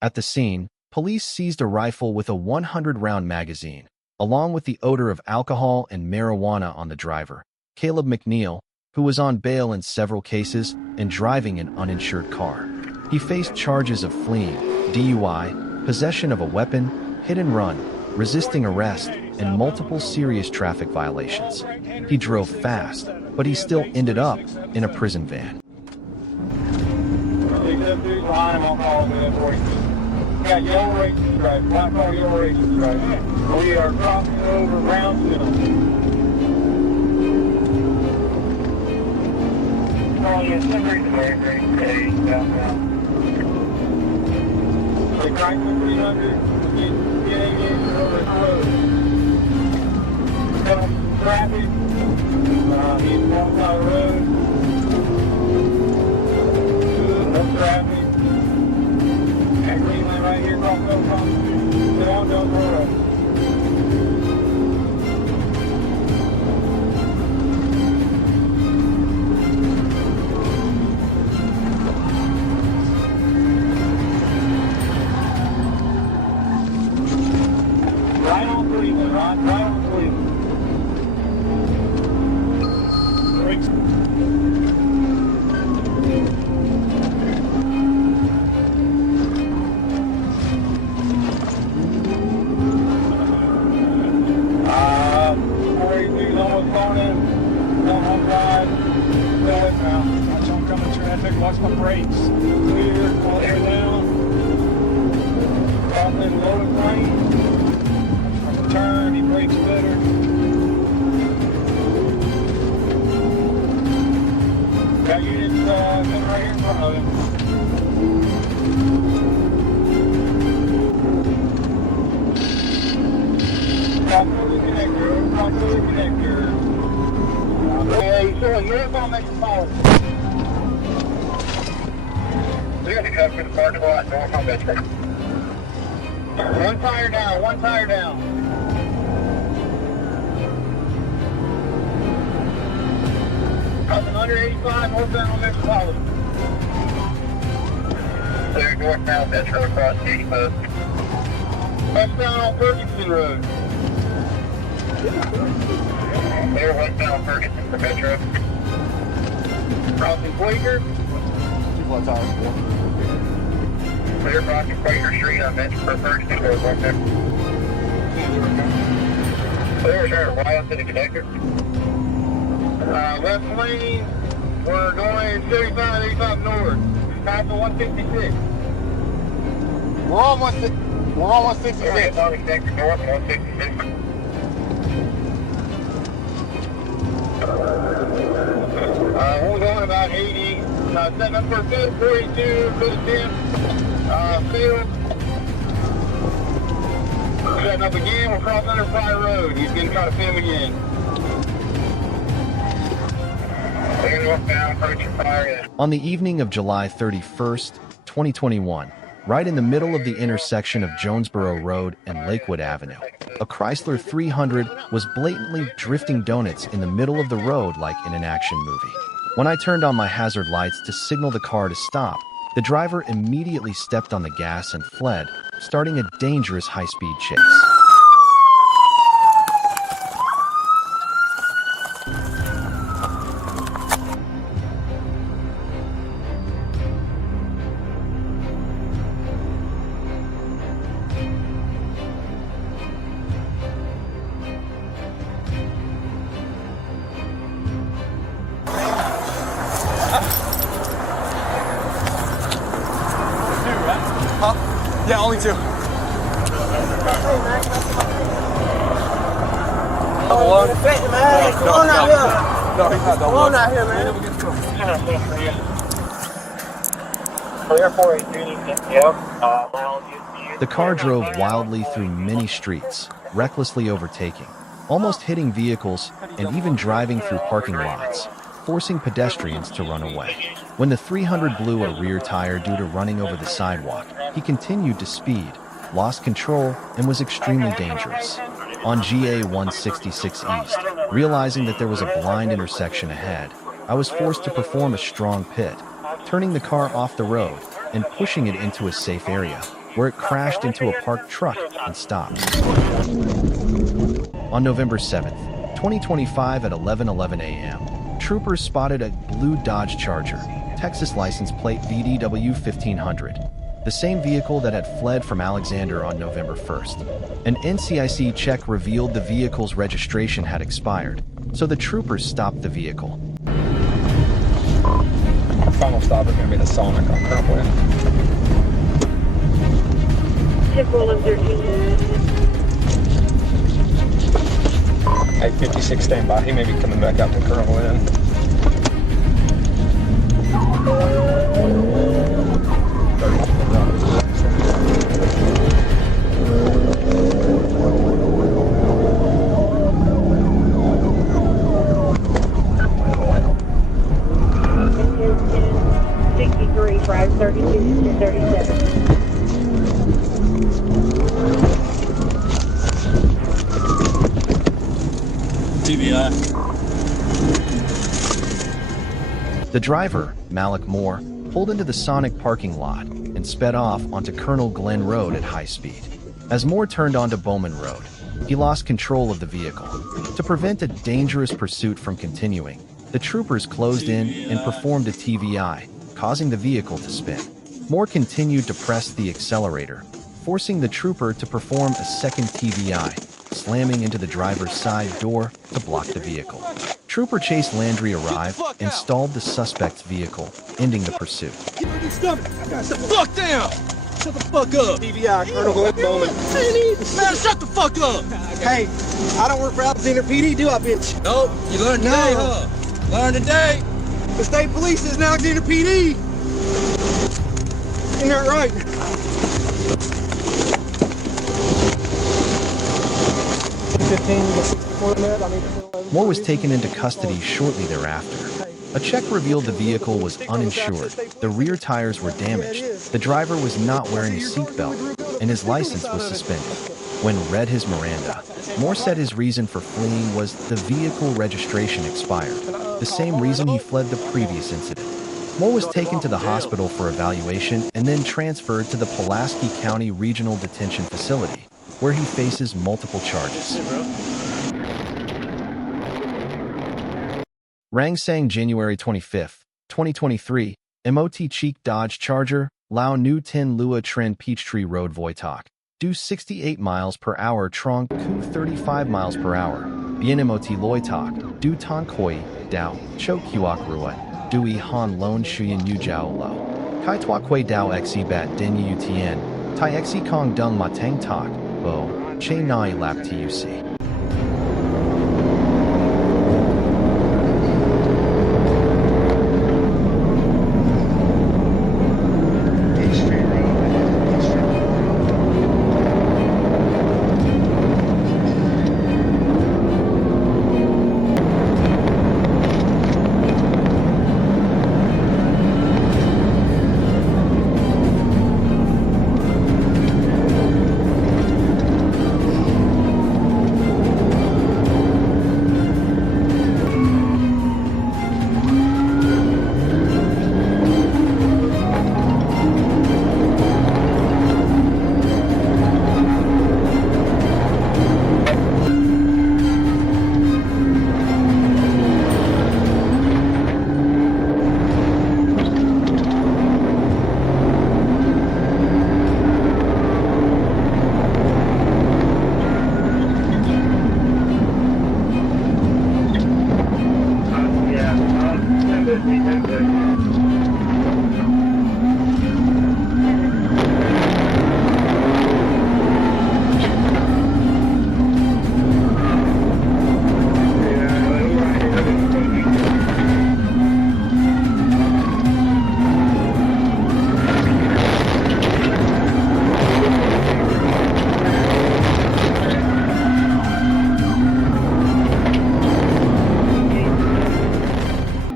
At the scene, police seized a rifle with a 100-round magazine, along with the odor of alcohol and marijuana on the driver, Caleb McNeil, who was on bail in several cases and driving an uninsured car. He faced charges of fleeing, DUI, possession of a weapon, hit and run, resisting arrest, and multiple serious traffic violations. He drove fast, but he still ended up in a prison van. Got yellow racing stripes, black car yellow racing stripes. We are crossing over Brownsville. Oh, yes, very southbound. The Chrysler 300 getting in over the road. Traffic, he's walking down the road. No traffic. Green line right here, cross over, don't roll up. Right on freeway, Ron, right on the freeway. Watch oncoming traffic, watch my brakes. Clear, slow down. Crossing loaded plane. From the turn, he brakes better. Got units coming right here in front of him. Proximity connector, proximity connector. Yeah, you sure you're going to make a call. They're going to come to the parking lot north on that track. One tire down, one tire down. Crossing under 85, northbound on Metropolitan. They're northbound Metro across 85. Westbound on Ferguson Road. They're westbound Ferguson for Metro. Crossing Quaker. Clear crossing Quaker Street on Metro for Ferguson Road right there. Clear, sure. Y up to the connector. Left lane, we're going 35, 85 north. Past the 166. We're on 166. On the connector north, 166. We're going about 80, setting up for field 42, for the 10, field. Setting up again, we'll cross under Fry Road. He's going to try to film again. They're northbound, approaching fire. On the evening of July 31st, 2021, right in the middle of the intersection of Jonesboro Road and Lakewood Avenue, a Chrysler 300 was blatantly drifting donuts in the middle of the road like in an action movie. When I turned on my hazard lights to signal the car to stop, the driver immediately stepped on the gas and fled, starting a dangerous high-speed chase. Huh? Yeah, only two. Double one? Come on out here. No, he's not double Come one. on out here, man. Clear 483, yep. The car drove wildly through many streets, recklessly overtaking, almost hitting vehicles, and even driving through parking lots, forcing pedestrians to run away. When the 300 blew a rear tire due to running over the sidewalk, he continued to speed, lost control, and was extremely dangerous. On GA 166 East, realizing that there was a blind intersection ahead, I was forced to perform a strong pit, turning the car off the road and pushing it into a safe area. where it crashed into a parked truck and stopped. On November 7th, 2025 at 11:11 a.m., troopers spotted a blue Dodge Charger, Texas license plate VDW 1500, the same vehicle that had fled from Alexander on November 1st. An NCIC check revealed the vehicle's registration had expired, so the troopers stopped the vehicle. Our final stop is going to be the Sonic on Crumplin. Tip Roland 13. 856 standby. He may be coming back out to Crumplin. Drive 32 to 37. TBI. The driver, Malik Moore, pulled into the Sonic parking lot and sped off onto Colonel Glenn Road at high speed. As Moore turned onto Bowman Road, he lost control of the vehicle. To prevent a dangerous pursuit from continuing, the troopers closed in and performed a TVI, causing the vehicle to spin. Moore continued to press the accelerator, forcing the trooper to perform a second TVI, slamming into the driver's side door to block the vehicle. Trooper Chase Landry arrived and stalled the suspect's vehicle, ending the pursuit. Fuck down! Shut the fuck up! TVI, Colonel Glenn Bowman. Man, shut the fuck up! Hey, I don't work for Alexander PD, do I, bitch? Nope, you learned today, No. huh? Learned today. The state police is now Alexander PD. Isn't that right? Moore was taken into custody shortly thereafter. A check revealed the vehicle was uninsured, the rear tires were damaged, the driver was not wearing a seatbelt, and his license was suspended. When read his Miranda, Moore said his reason for fleeing was the vehicle registration expired, the same reason he fled the previous incident. Moore was taken to the hospital for evaluation and then transferred to the Pulaski County Regional Detention Facility, where he faces multiple charges. Rangsang, January 25, 2023, MOT Cheek Dodge Charger, Lao Nu Tin Lua Tren Peachtree Road Voitok, do 68 miles per hour Trong Ku 35 miles per hour, Bien MOT Loitok, do Ton Koi, Dao, Cho Kuok Ruat, Dui Han Lon Shuyan Yu Jiao Lo, Kai Tua Koi Dao Xe Bat Den Yu Tien, Tai Xe Kong Dung Ma Tang Tok, Bo, Che Nai Lap Tuc.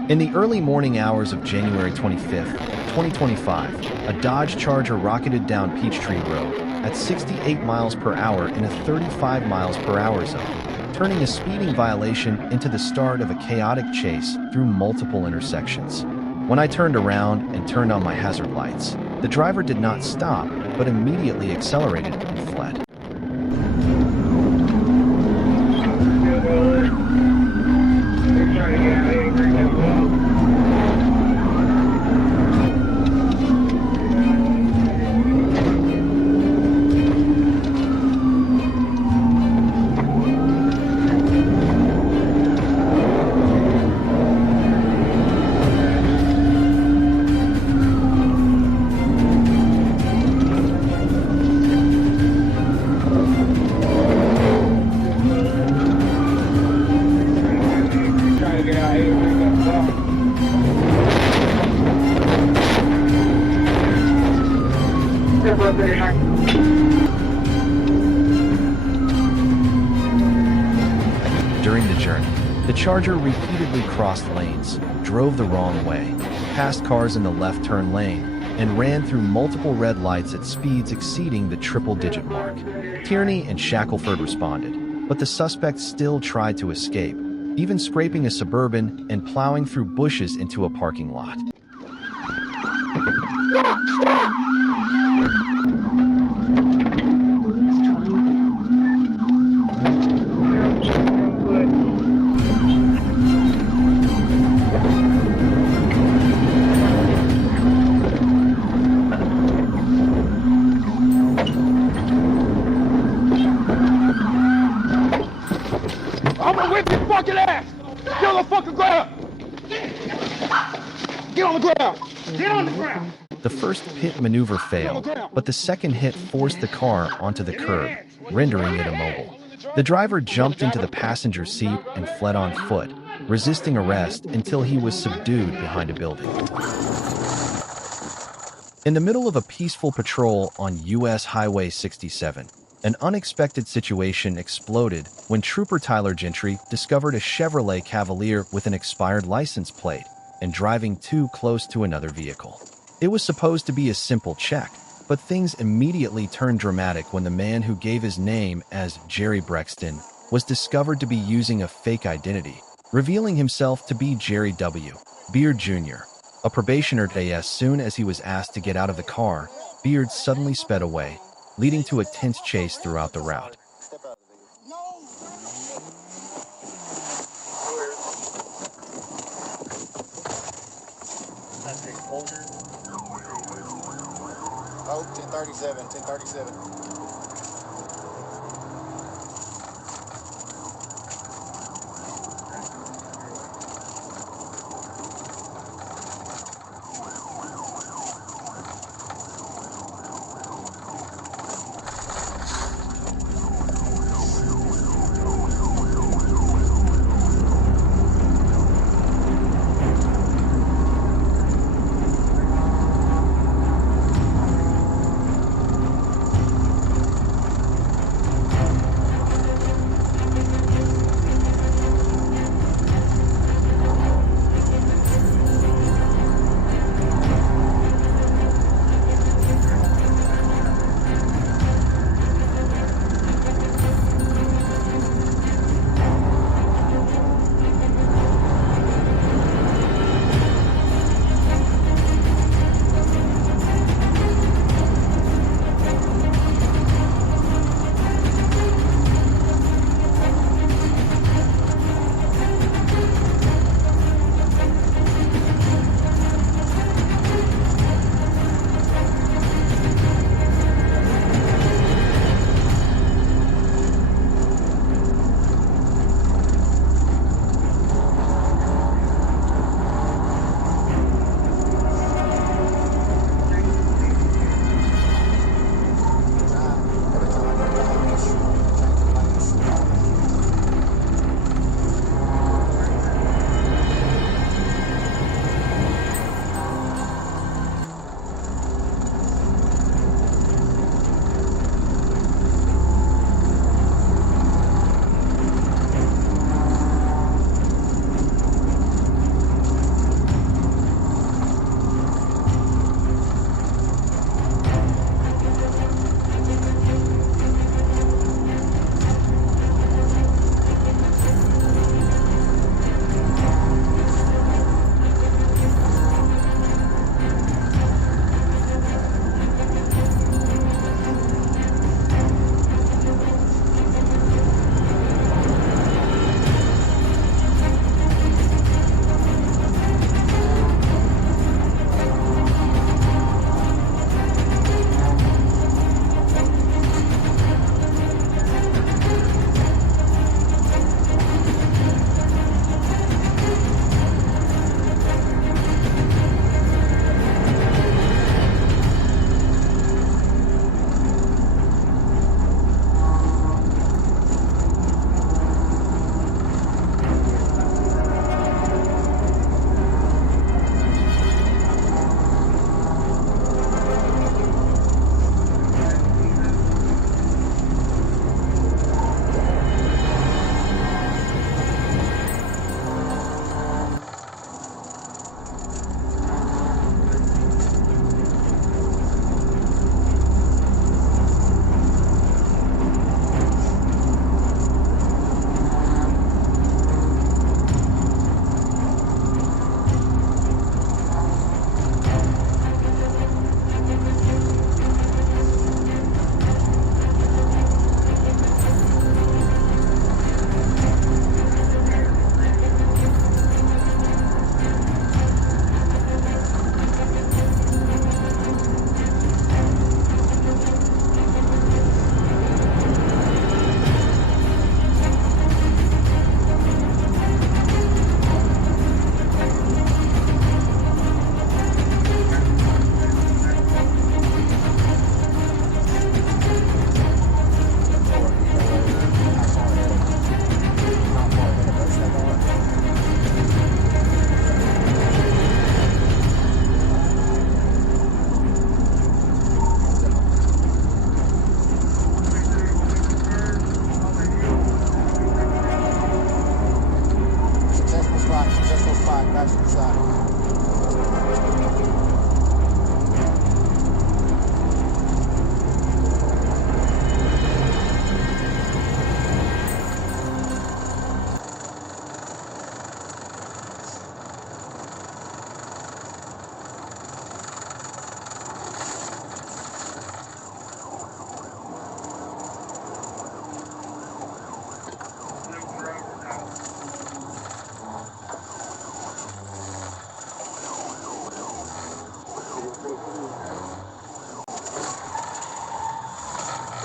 In the early morning hours of January 25th, 2025, a Dodge Charger rocketed down Peachtree Road at 68 miles per hour in a 35 miles per hour zone, turning a speeding violation into the start of a chaotic chase through multiple intersections. When I turned around and turned on my hazard lights, The driver did not stop, but immediately accelerated and fled. During the journey, the Charger repeatedly crossed lanes, drove the wrong way, passed cars in the left turn lane, and ran through multiple red lights at speeds exceeding the triple-digit mark. Tierney and Shackelford responded, but the suspect still tried to escape, even scraping a Suburban and plowing through bushes into a parking lot. I'm gonna whip your fucking ass! Get on the fucking ground! Get on the ground! Get on the ground! The first pit maneuver failed, but the second hit forced the car onto the curb, rendering it immobile. The driver jumped into the passenger seat and fled on foot, resisting arrest until he was subdued behind a building. In the middle of a peaceful patrol on U.S. Highway 67, an unexpected situation exploded when Trooper Tyler Gentry discovered a Chevrolet Cavalier with an expired license plate and driving too close to another vehicle. It was supposed to be a simple check, but things immediately turned dramatic when the man who gave his name as Jerry Brexton was discovered to be using a fake identity, revealing himself to be Jerry W. Beard Jr., a probationer. As soon as he was asked to get out of the car, Beard suddenly sped away, leading to a tense chase throughout the route. Oh, 1037, 1037.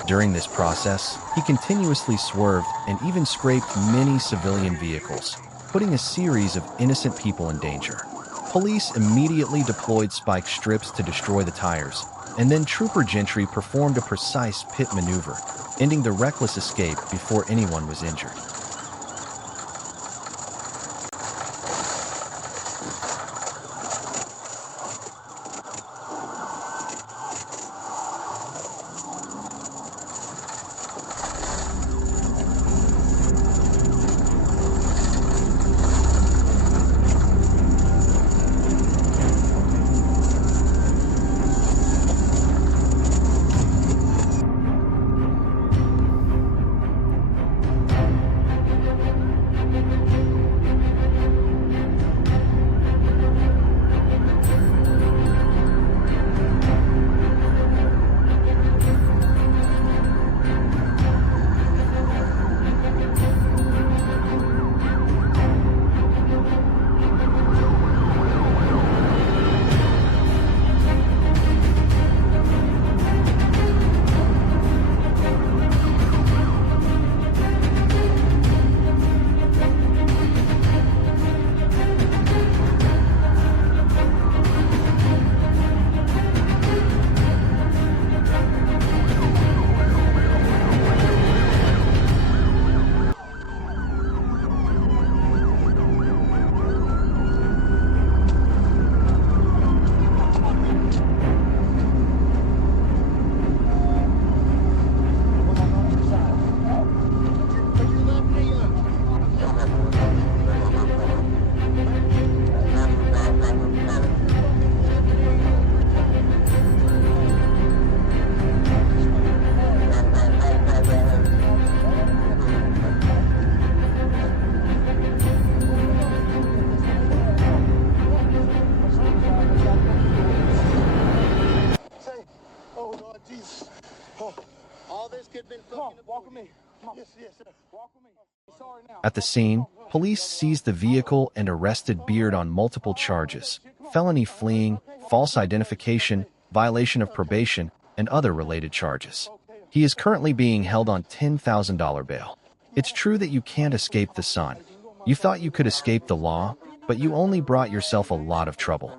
During this process, he continuously swerved and even scraped many civilian vehicles, putting a series of innocent people in danger. Police immediately deployed spike strips to destroy the tires, and then Trooper Gentry performed a precise pit maneuver, ending the reckless escape before anyone was injured. At the scene, police seized the vehicle and arrested Beard on multiple charges: felony fleeing, false identification, violation of probation, and other related charges. He is currently being held on $10,000 bail. It's true that you can't escape the sun. You thought you could escape the law, but you only brought yourself a lot of trouble.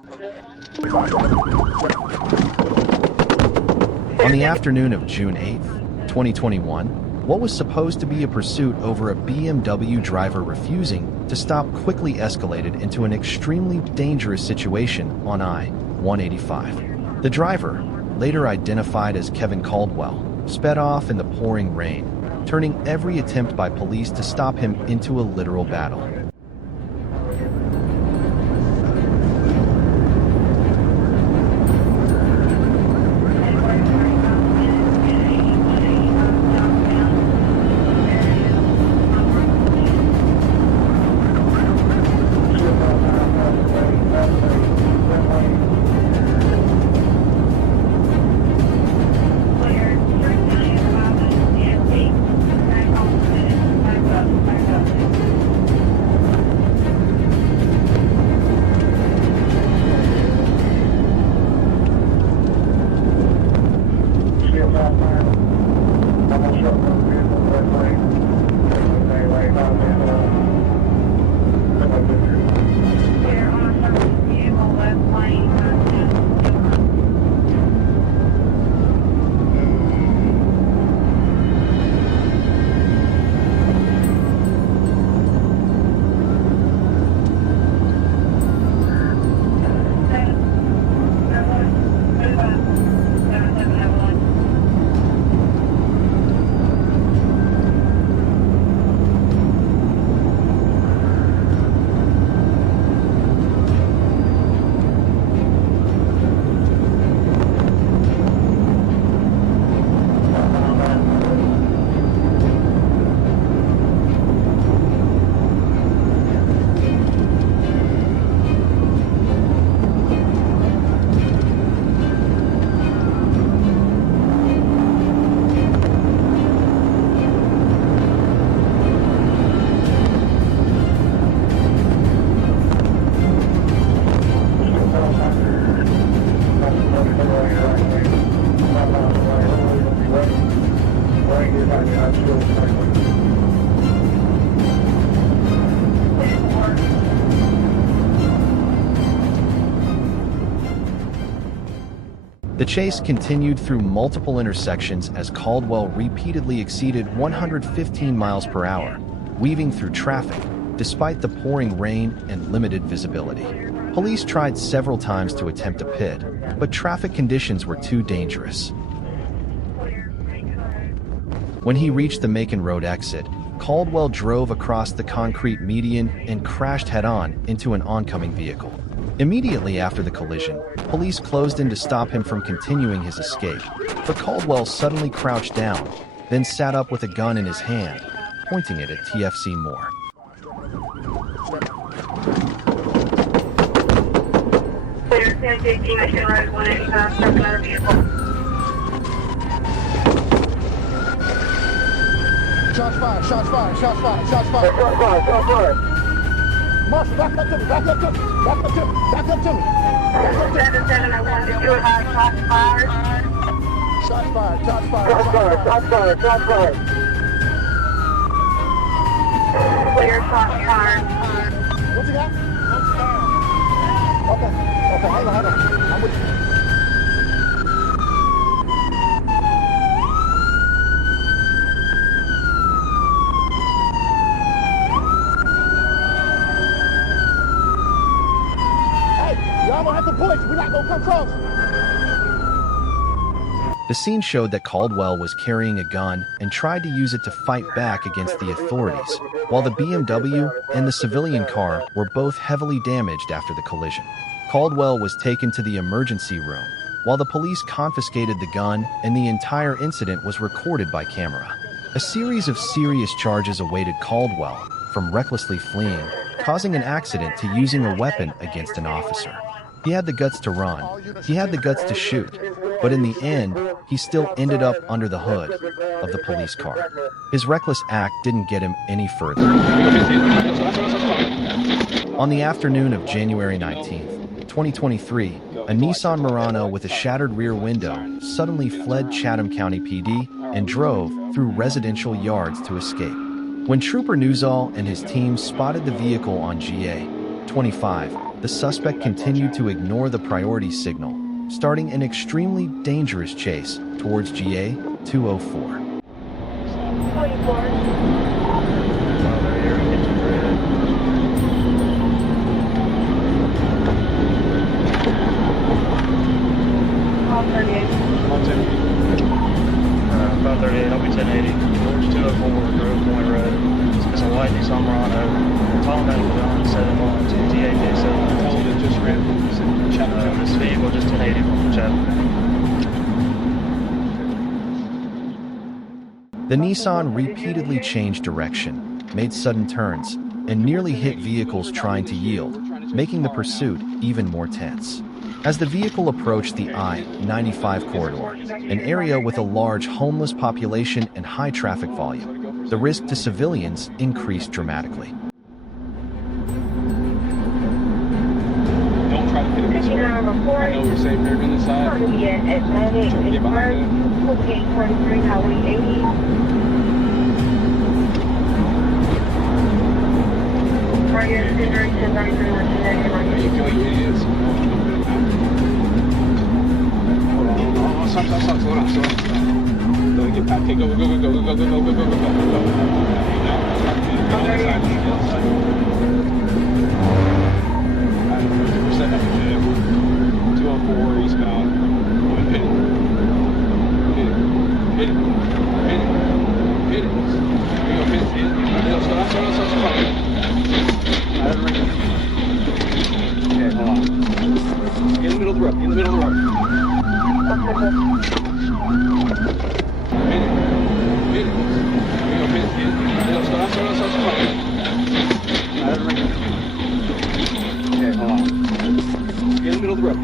On the afternoon of June 8, 2021, what was supposed to be a pursuit over a BMW driver refusing to stop quickly escalated into an extremely dangerous situation on I-185. The driver, later identified as Kevin Caldwell, sped off in the pouring rain, turning every attempt by police to stop him into a literal battle. The chase continued through multiple intersections as Caldwell repeatedly exceeded 115 miles per hour, weaving through traffic, despite the pouring rain and limited visibility. Police tried several times to attempt a pit, but traffic conditions were too dangerous. When he reached the Macon Road exit, Caldwell drove across the concrete median and crashed head-on into an oncoming vehicle. Immediately after the collision, police closed in to stop him from continuing his escape, but Caldwell suddenly crouched down, then sat up with a gun in his hand, pointing it at TFC Moore. Shots fired, shots fired, shots fired, shots fired. Shots fired. Marshall, back up to me, back up to me, back up to me, back up to me. Back up to me. 7701 shots fired. Shots fired, shots fired. Shots fired. Shots fired. Shots fired. Clear shots fired. What's he got? Okay, okay, hang on. I'm with you. Y'all gonna have to push. We're not gonna come close. The scene showed that Caldwell was carrying a gun and tried to use it to fight back against the authorities, while the BMW and the civilian car were both heavily damaged after the collision. Caldwell was taken to the emergency room, while the police confiscated the gun, and the entire incident was recorded by camera. A series of serious charges awaited Caldwell, from recklessly fleeing, causing an accident, to using a weapon against an officer. He had the guts to run, he had the guts to shoot, but in the end, he still ended up under the hood of the police car. His reckless act didn't get him any further. On the afternoon of January 19th, 2023, a Nissan Murano with a shattered rear window suddenly fled Chatham County PD and drove through residential yards to escape. When Trooper Newsall and his team spotted the vehicle on GA 25, the suspect continued to ignore the priority signal, starting an extremely dangerous chase towards GA 204. 24. All 38. 538, I'll be 1080. Doors 204, Grove Point Road. It's a white Nissan Murano. Tall metal gun, 712, TA 712. Just ran. This vehicle just 1080 from Chatham. The Nissan repeatedly changed direction, made sudden turns, and nearly hit vehicles trying to yield, making the pursuit even more tense. As the vehicle approached the I-95 corridor, an area with a large homeless population and high traffic volume, the risk to civilians increased dramatically. Don't try to hit him this way. I know we're safe here on this side. At 98 Get behind him. 4843 Highway 80. Prior Henry 1093 There you go, you idiots. Stop, slow down. Don't get past. Okay, go. We're setting up a jam. 204 eastbound. Hit it. There you go, hit it. Stop. Okay, hold on. Get in the middle of the road. Hit it. Stop. Okay, hold on. Get in the middle of the road.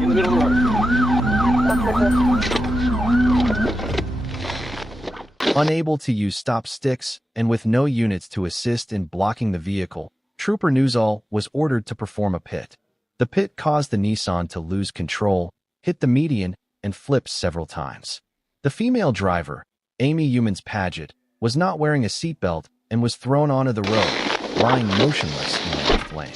Unable to use stop sticks and with no units to assist in blocking the vehicle, Trooper Newsall was ordered to perform a pit. The pit caused the Nissan to lose control, hit the median, and flip several times. The female driver, Amy Humans Paget, was not wearing a seatbelt and was thrown onto the road, lying motionless in the left lane.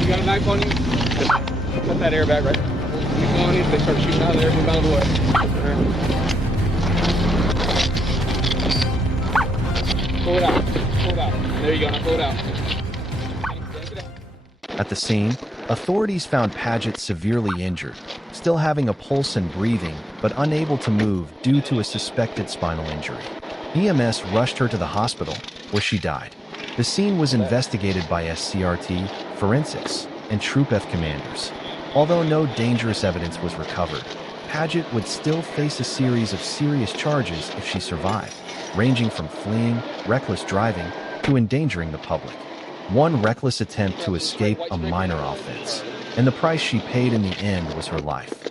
You got a knife on you? Put that airbag right. Keep going in. They start shooting out of there. Move out of the way. Pull it out. Pull it out. There you go. Now pull it out. At the scene, authorities found Paget severely injured, still having a pulse and breathing, but unable to move due to a suspected spinal injury. EMS rushed her to the hospital, where she died. The scene was investigated by SCRT, forensics, and Troop F commanders. Although no dangerous evidence was recovered, Paget would still face a series of serious charges if she survived, ranging from fleeing, reckless driving, to endangering the public. One reckless attempt to escape a minor offense, and the price she paid in the end was her life.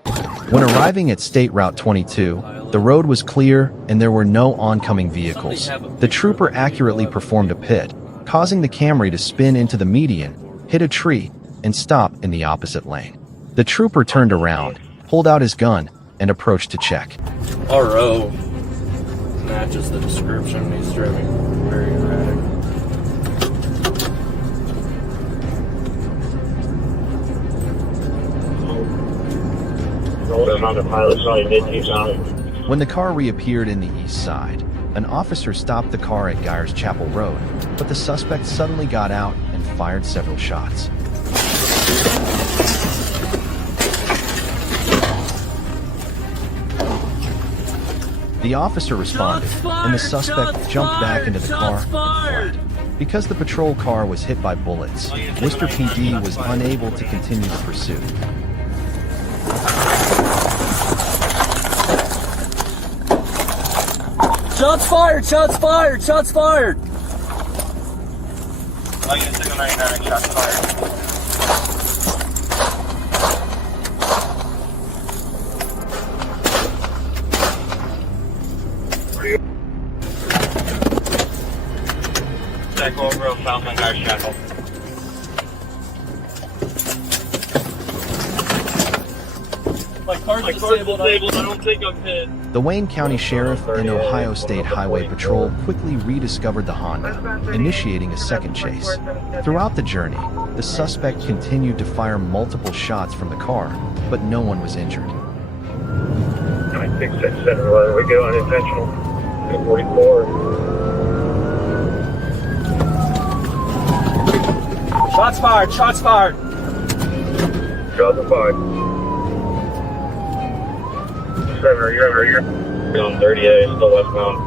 When arriving at State Route 22, the road was clear and there were no oncoming vehicles. The trooper accurately performed a pit, causing the Camry to spin into the median, hit a tree, and stop in the opposite lane. The trooper turned around, pulled out his gun, and approached to check. RO matches the description. He's driving very erratic. When the car reappeared in the east side, an officer stopped the car at Gyers Chapel Road, but the suspect suddenly got out and fired several shots. The officer responded, and the suspect jumped back into the car and fled. Because the patrol car was hit by bullets, Worcester PD was unable to continue the pursuit. Shots fired! Shots fired! Shots fired! Shots fired. Back over on South on Gyers Chapel. My car's disabled. I don't think I'm hit. The Wayne County Sheriff and Ohio State Highway Patrol quickly rediscovered the Honda, initiating a second chase. Throughout the journey, the suspect continued to fire multiple shots from the car, but no one was injured. 9667, we go unintentional. 44. Shots fired! Shots fired! Shots are fired. 7, are you? On 38, still westbound.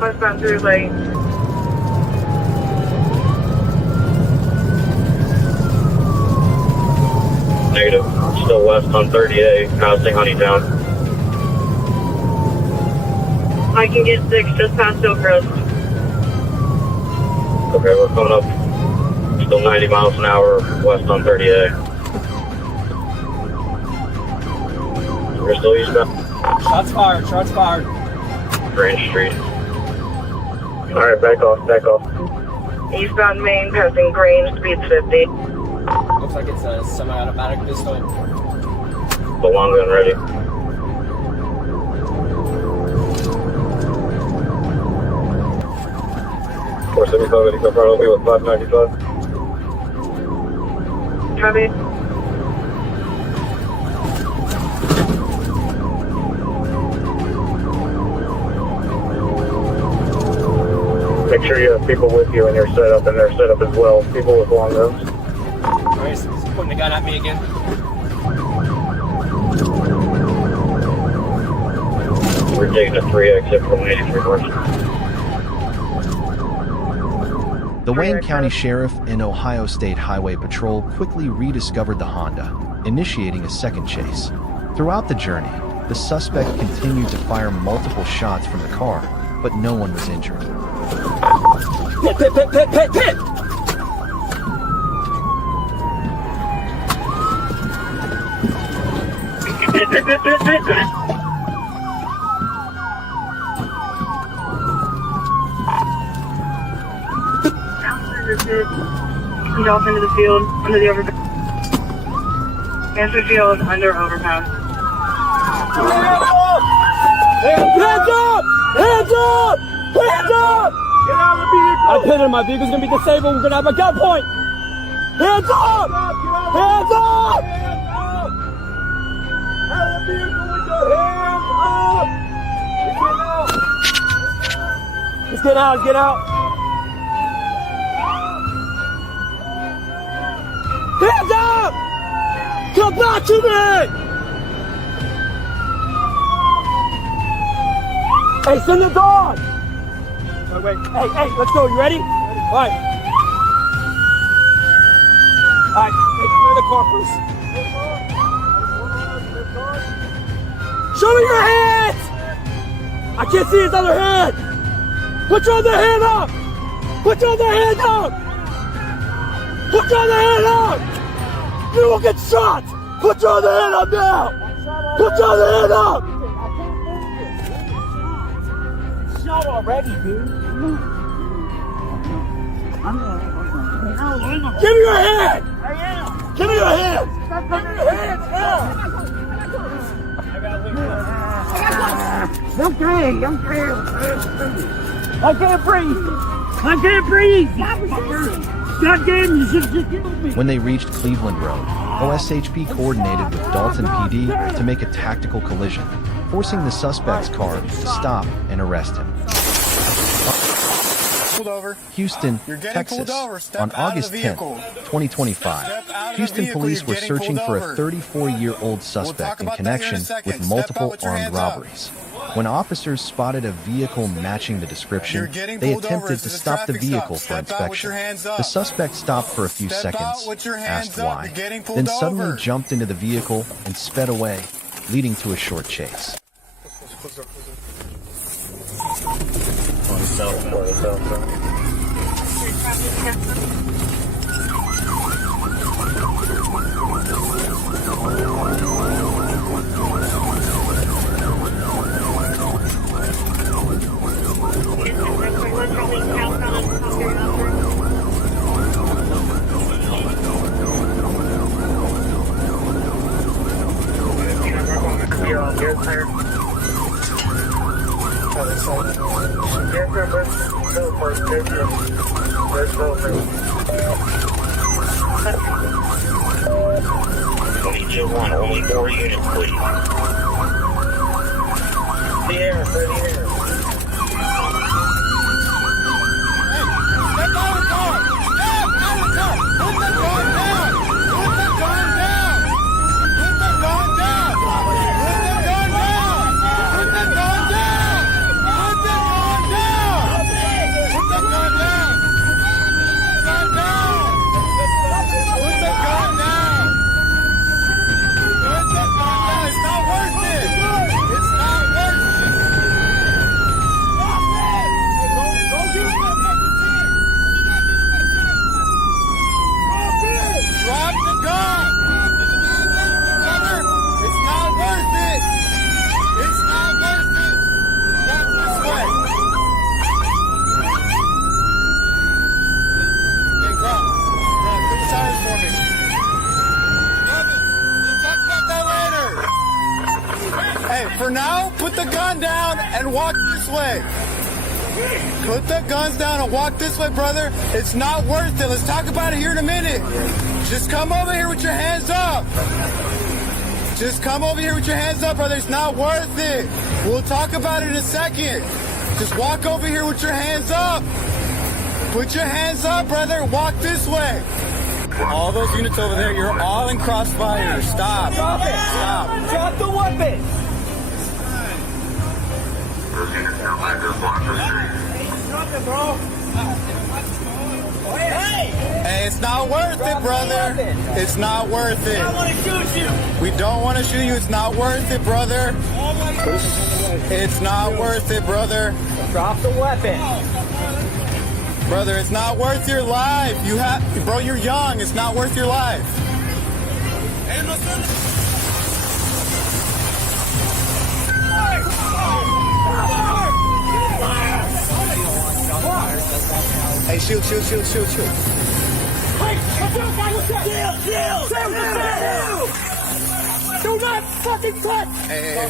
Westbound through lane. Negative, still west on 38, passing Honeytown. I can get 6 just past Hillcrest. Okay, we're coming up. Still 90 miles an hour west on 38. We're still eastbound. Shots fired! Shots fired! Grange Street. Alright, back off, back off. Eastbound Main, passing Grange, speeds 50. Looks like it's a semi-automatic pistol. The long gun ready. Four 75, ready, go front of me with 595. Copy. Make sure you have people with you in your setup, and their setup as well. People with long guns. Alright, he's pointing the gun at me again. We're taking a 3 exit from 83 North. The Wayne County Sheriff and Ohio State Highway Patrol quickly rediscovered the Honda, initiating a second chase. Throughout the journey, The suspect continued to fire multiple shots from the car, but no one was injured. Pit, pit, pit, pit, pit, pit! He's off into the field, under the overpass. Mansfield, under overpass. Hands up! Hands up! Hands up! Get out of the vehicle! I pinned him. My vehicle's gonna be disabled. We're gonna have a gunpoint. Hands up! Hands up! Out of the vehicle with your hands up! Let's get out. Let's get out. Hands up! Come back to me! Hey, send the dog! Wait, hey, let's go. You ready? All right. All right, clear the car first. Show me your hands! I can't see his other hand! Put your other hand up! Put your other hand up! Put your other hand up! You will get shot! Put your other hand up now! Put your other hand up! Shot already, dude. Give me your hand! I am! Give me your hand! Give me your hands now! I'm free! I'm free! I can't breathe! I can't breathe! God damn, you should just kill me! When they reached Cleveland Road, OSHP coordinated with Dalton PD to make a tactical collision, forcing the suspect's car to stop and arrest him. Houston, Texas, on August 10, 2025, Houston police were searching for a 34-year-old suspect in connection with multiple armed robberies. When officers spotted a vehicle matching the description, they attempted to stop the vehicle for inspection. The suspect stopped for a few seconds, asked why, then suddenly jumped into the vehicle and sped away, leading to a short chase. Only 4 units, please. The air, the air. For now, put the gun down and walk this way. Put the guns down and walk this way, brother. It's not worth it. Let's talk about it here in a minute. Just come over here with your hands up. Just come over here with your hands up, brother. It's not worth it. We'll talk about it in a second. Just walk over here with your hands up. Put your hands up, brother. Walk this way. All those units over there, you're all in crossfire. Stop. Drop it. Stop. Drop the weapon. Drop it, bro. Hey, it's not worth it, brother. It's not worth it. I want to shoot you. We don't want to shoot you. It's not worth it, brother. It's not worth it, brother. Drop the weapon. Brother, it's not worth your life. Bro, you're young. It's not worth your life. Hey, shoot. Hey, what's up, guy? What's up? Deal! Do not fucking touch! Hey.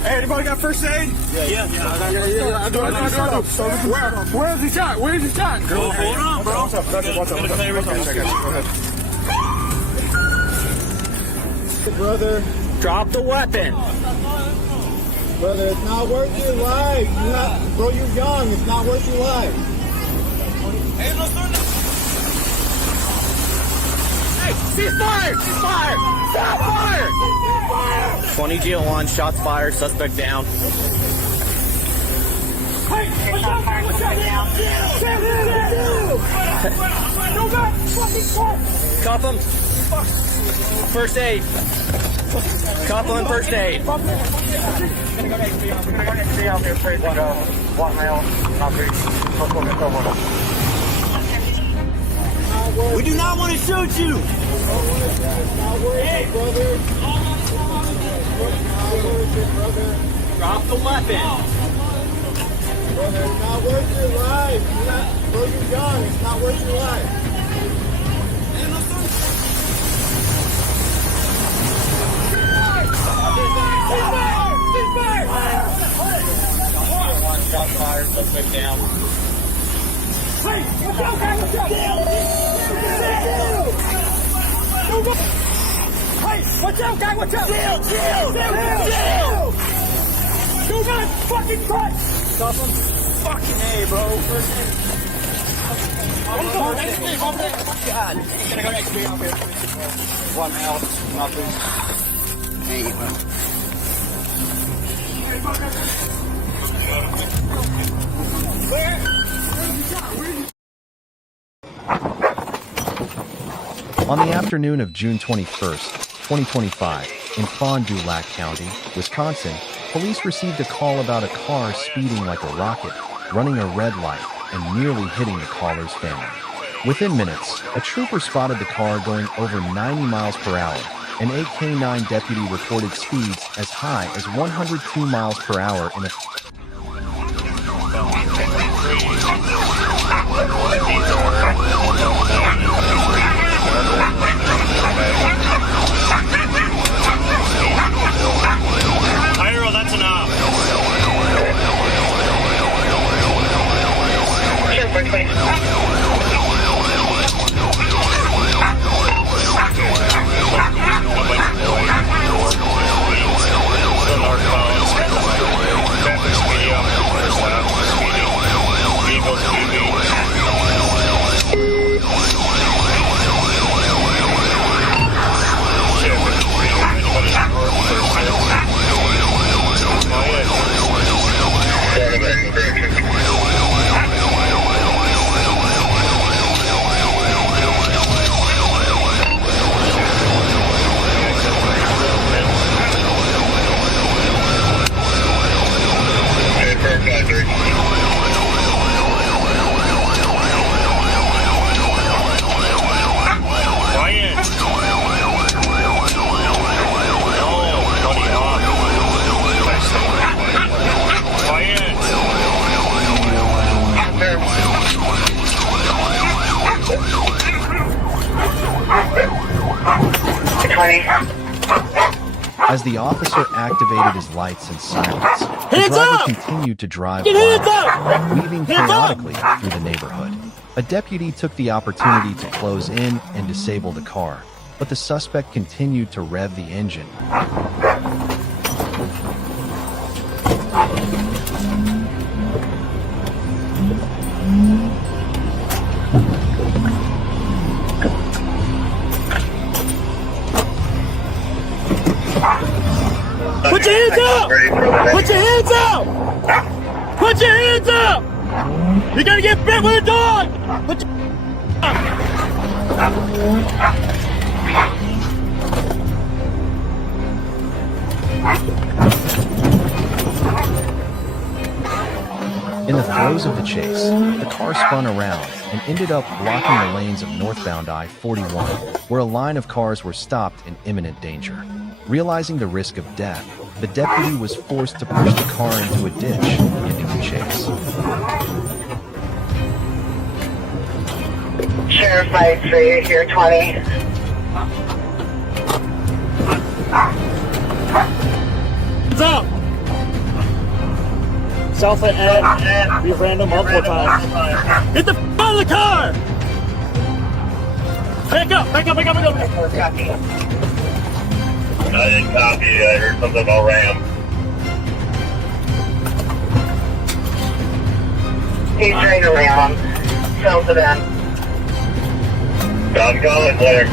Hey, anybody got first aid? Yeah. I do. Where's he shot? Go, hold on, bro. What's up? Go ahead. Brother, Drop the weapon. brother, it's not worth your life. Bro, you're young. It's not worth your life. Hey, ceasefire! Stop fire! 20 GL1, shots fired, suspect down. Hey, what's up, guy? What's up? Do not fucking touch! Cuff him. First aid. Cuff him, first aid. We do not want to shoot you! Hey, brother. Drop the weapon. Brother, it's not worth your life. Bro, you're young. It's not worth your life. Shot fired, suspect down. Hey, what's up, guy? What's up? Hey, what's up, guy? What's up? Deal! Do not fucking touch! Cuff him. Fucking A, bro. First aid. God. One out. Nothing. Hey, bro. On the afternoon of June 21st, 2025, in Fond du Lac County, Wisconsin, police received a call about a car speeding like a rocket, running a red light, and nearly hitting the caller's family. Within minutes, a trooper spotted the car going over 90 miles per hour. An AK-9 deputy reported speeds as high as 102 miles per hour in a Iro, that's enough. As the officer activated his lights and sirens, the driver continued to drive wildly, weaving chaotically through the neighborhood. A deputy took the opportunity to close in and disable the car, but the suspect continued to rev the engine. Put your hands up! Put your hands up! Put Put your hands up! You're gonna get bit with a dog! Put your In the throes of the chase, the car spun around and ended up blocking the lanes of northbound I-41, where a line of cars were stopped in imminent danger. Realizing the risk of death, the deputy was forced to push the car into a ditch, ending the chase. Sheriff 53, here 20. hands up! South at Ed, we ran them multiple times. Get the f out of the car! Back up, back up, back up, back up! I didn't copy. I heard something about Ram. He's trying to ram him. South of Ed. Tom Collins there.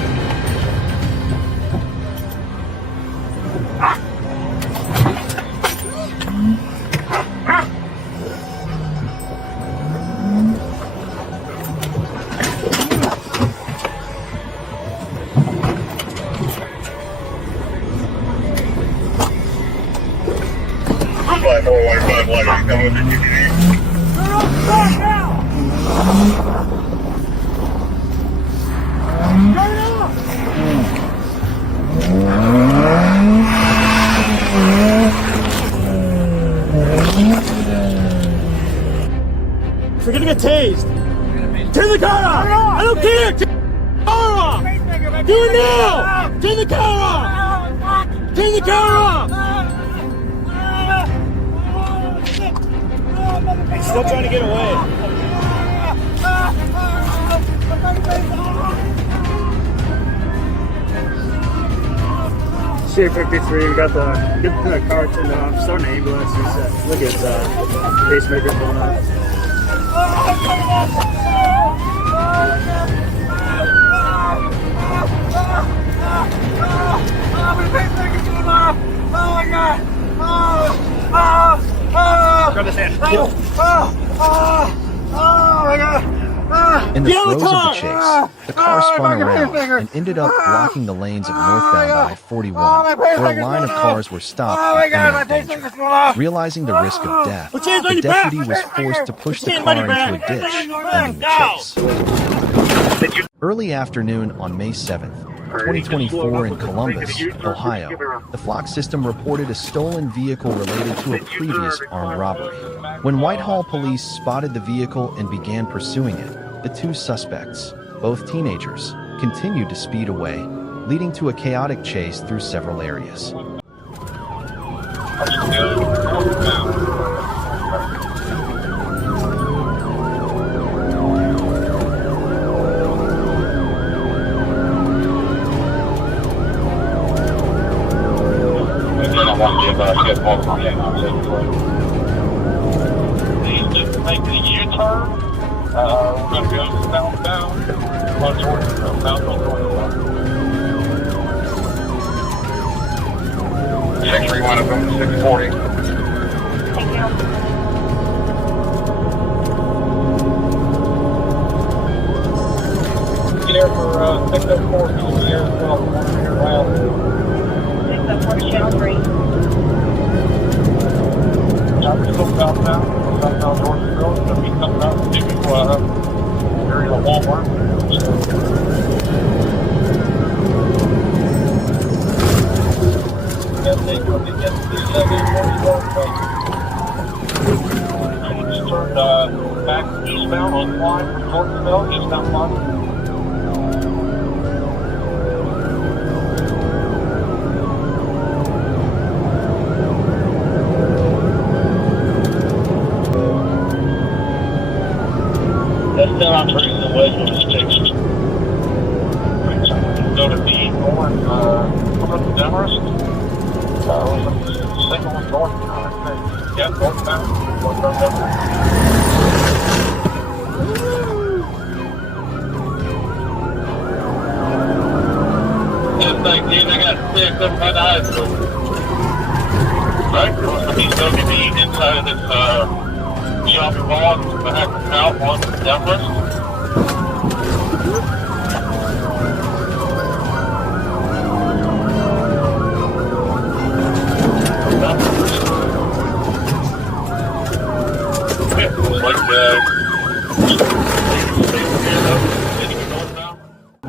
Come with the TPD. We're gonna get tased. Turn the car off. I don't care. Turn the car off. Do it now. Turn the car off. Turn the car off. He's still trying to get away. Sheriff 53, we got the car turned off. Starting an ambulance. Look at his pacemaker going off. Grab this hand. In the throes of the chase, the car spun around and ended up blocking the lanes of northbound I-41, where a line of cars were stopped in imminent danger. Realizing the risk of death, the deputy was forced to push the car into a ditch, ending the chase. Early afternoon on May 7th, 2024 in Columbus, Ohio, the flock system reported a stolen vehicle related to a previous armed robbery. When Whitehall police spotted the vehicle and began pursuing it, the two suspects, both teenagers, continued to speed away, leading to a chaotic chase through several areas. Make the U-turn. We're going to go southbound. Southbound. 631 up to 640. Thank you. Here for 604 here as well. 604 Channel 3. Southbound Georgiaville. It'll be coming out to area of Walmart. Just turned back eastbound on the line from Georgiaville, eastbound line. Still on the wedge when it's fixed. Go to D north, come up to Demarest. Second one north, yeah, northbound. Just like dude, I got 6 up by the high school. Right? He's going to be inside of this off your ball, back out on down list.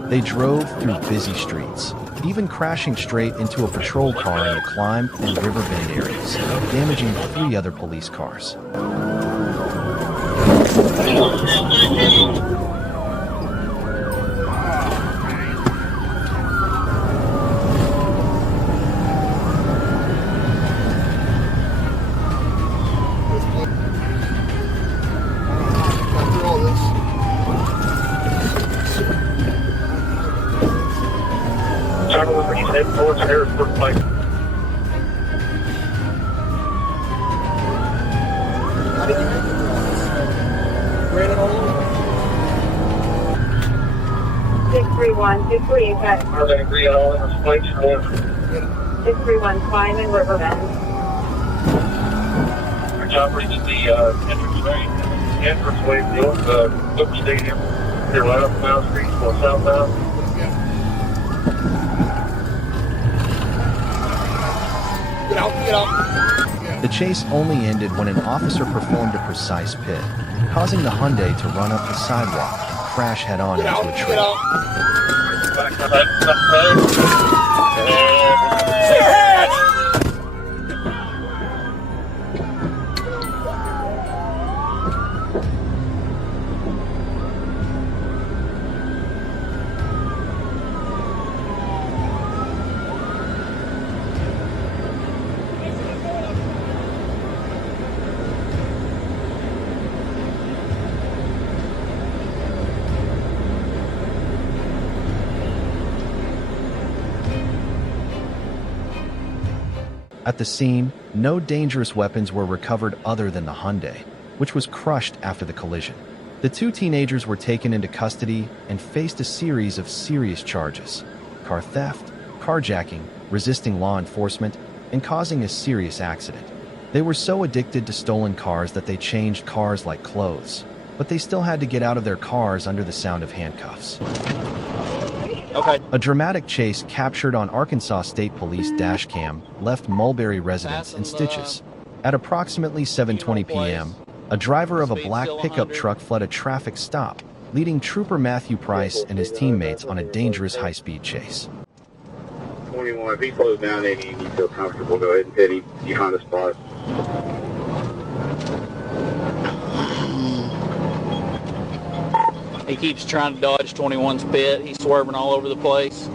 They drove through busy streets, even crashing straight into a patrol car in the Climb and River Bend areas, damaging 3 other police cars. Towards Harrisburg Pike. How did you make it? Ran it all over. 631, 638, Are they agree all in this place? 631, Climb and River Bend. Our job reaches the entranceway of the Book Stadium. Here, right up Mount Street, going southbound. Get out. The chase only ended when an officer performed a precise pit, causing the Hyundai to run up the sidewalk and crash head-on into a tree. At the scene, no dangerous weapons were recovered other than the Hyundai, which was crushed after the collision. The 2 teenagers were taken into custody and faced a series of serious charges: car theft, carjacking, resisting law enforcement, and causing a serious accident. They were so addicted to stolen cars that they changed cars like clothes, but they still had to get out of their cars under the sound of handcuffs. Okay. A dramatic chase captured on Arkansas State Police Dashcam left Mulberry residents in stitches. At approximately 7:20 p.m., a driver of a black pickup truck fled a traffic stop, leading Trooper Matthew Price and his teammates on a dangerous high-speed chase. 21, if he slows down and you feel comfortable, go ahead and pit him. You find a spot. He keeps trying to dodge 21's pit. He's swerving all over the place.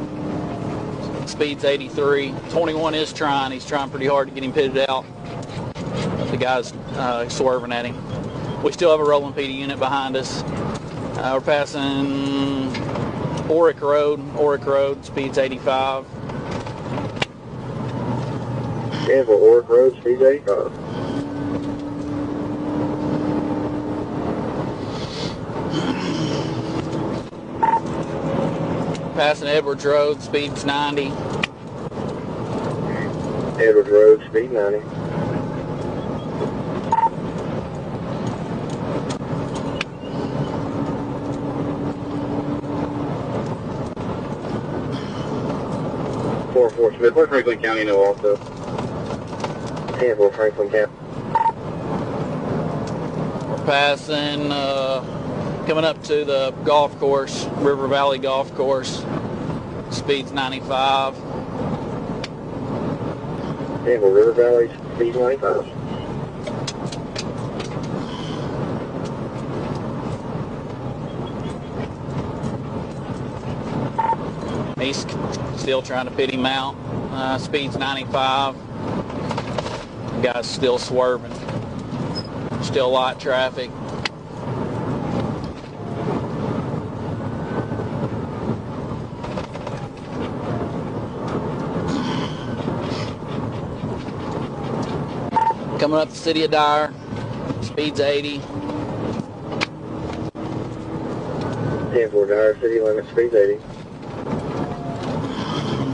Speed's 83. 21 is trying. He's trying pretty hard to get him pitted out. The guy's swerving at him. We still have a rolling PD unit behind us. We're passing Oric Road. Speed's 85. Cancel Oric Road, speed's 85. Passing Edwards Road, speed's 90. Edwards Road, speed 90. Smith, let Franklin County know also. 10-4 Franklin County. We're passing, coming up to the golf course, River Valley Golf Course. Speed's 95. 10-4 River Valley, speed's 95. He's still trying to pit him out. Speed's 95. The guy's still swerving. Still light traffic. Coming up the city of Dyer. Speed's 80. 10-4 Dyer, city limit, speed's 80.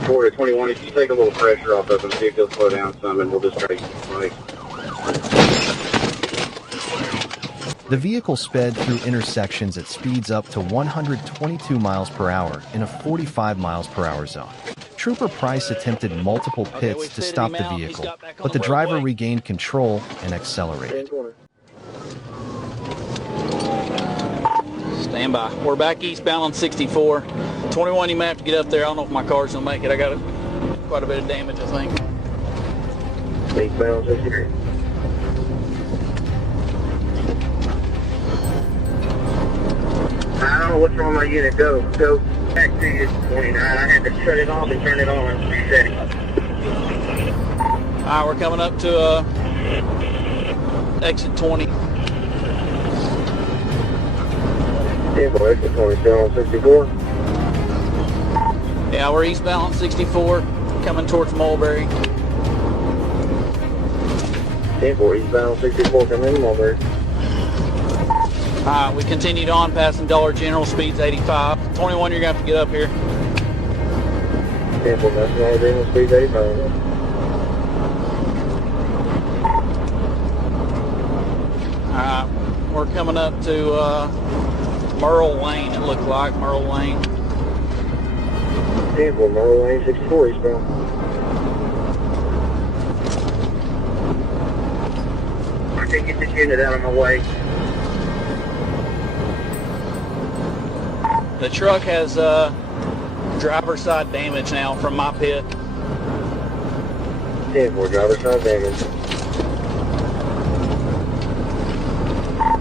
4 to 21, if you take a little pressure off of him, see if he'll slow down some, and we'll just try to keep him right. The vehicle sped through intersections at speeds up to 122 miles per hour in a 45 miles per hour zone. Trooper Price attempted multiple pits to stop the vehicle, but the driver regained control and accelerated. Stand by. We're back eastbound on 64. 21, you may have to get up there. I don't know if my car's gonna make it. I got quite a bit of damage, I think. Eastbound 63. I don't know what's wrong with my unit. Go back to you, 29. I had to shut it off and turn it on and reset it. Alright, we're coming up to exit 20. Exit 20, still on 64. Yeah, we're eastbound on 64, coming towards Mulberry. 10-4, eastbound 64, coming in Mulberry. Alright, we continued on, passing Dollar General, speeds 85. 21, you're going to have to get up here. 10-4, passing Dollar General, speeds 85. Alright, we're coming up to Merle Lane, it looked like, Merle Lane. 10-4, Merle Lane, 64, eastbound. I can't get this unit out of my way. The truck has driver's side damage now from my pit. 10-4, driver's side damage.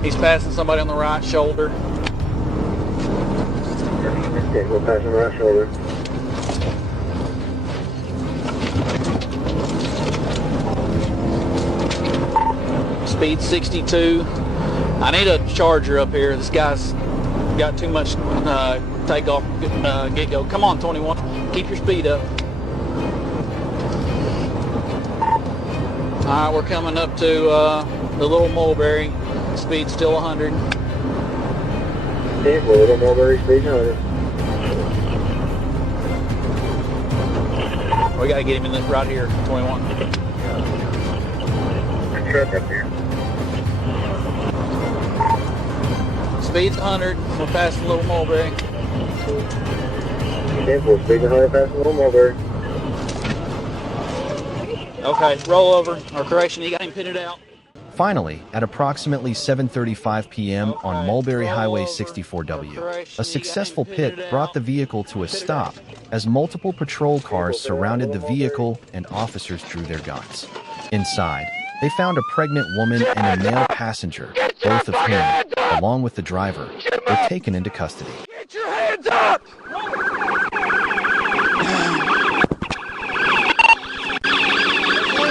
He's passing somebody on the right shoulder. 10-4, passing the right shoulder. Speed 62. I need a charger up here. This guy's got too much takeoff, get-go. Come on, 21. Keep your speed up. Alright, we're coming up to the Little Mulberry. Speed's still 100. 10-4, Little Mulberry, speed 100. We gotta get him in this right here, 21. Truck up here. Speed's 100. We're passing Little Mulberry. 10-4, speed 100, passing Little Mulberry. Okay, roll over. Or correction, you got him pitted out. Finally, at approximately 7:35 p.m. on Mulberry Highway 64W, a successful pit brought the vehicle to a stop as multiple patrol cars surrounded the vehicle and officers drew their guns. Inside, they found a pregnant woman and a male passenger, both of whom, along with the driver, were taken into custody. Get your hands up!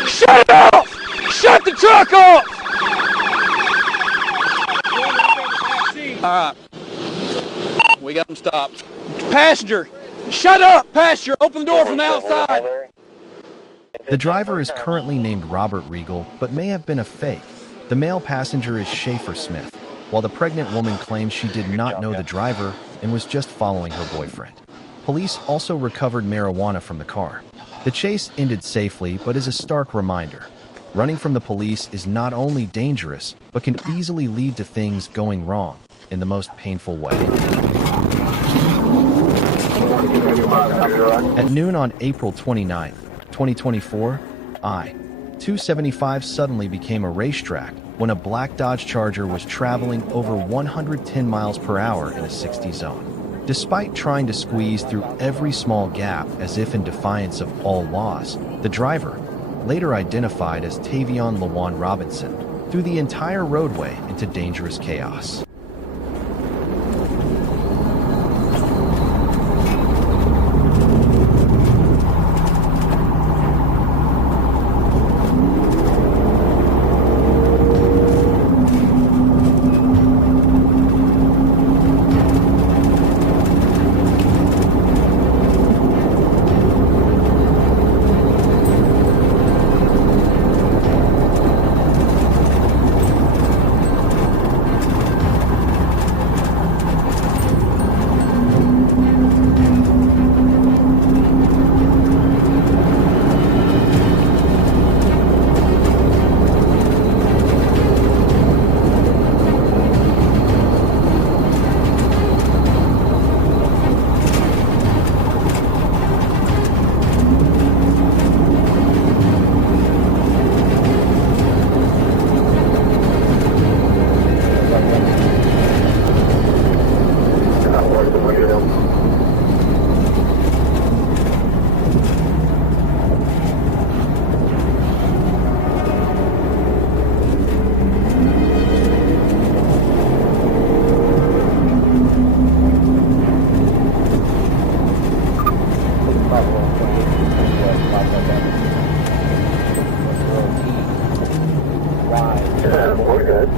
Shut it off! Shut the truck off! Alright. We got him stopped. Passenger! Shut up, passenger! Open the door from the outside! The driver is currently named Robert Regal, but may have been a fake. The male passenger is Schaefer Smith, while the pregnant woman claims she did not know the driver and was just following her boyfriend. Police also recovered marijuana from the car. The chase ended safely, but is a stark reminder. Running from the police is not only dangerous, but can easily lead to things going wrong in the most painful way. At noon on April 29, 2024, I-275 suddenly became a racetrack when a black Dodge Charger was traveling over 110 miles per hour in a 60 zone. Despite trying to squeeze through every small gap as if in defiance of all laws, the driver, later identified as Tavion Lawan Robinson, threw the entire roadway into dangerous chaos. We're good.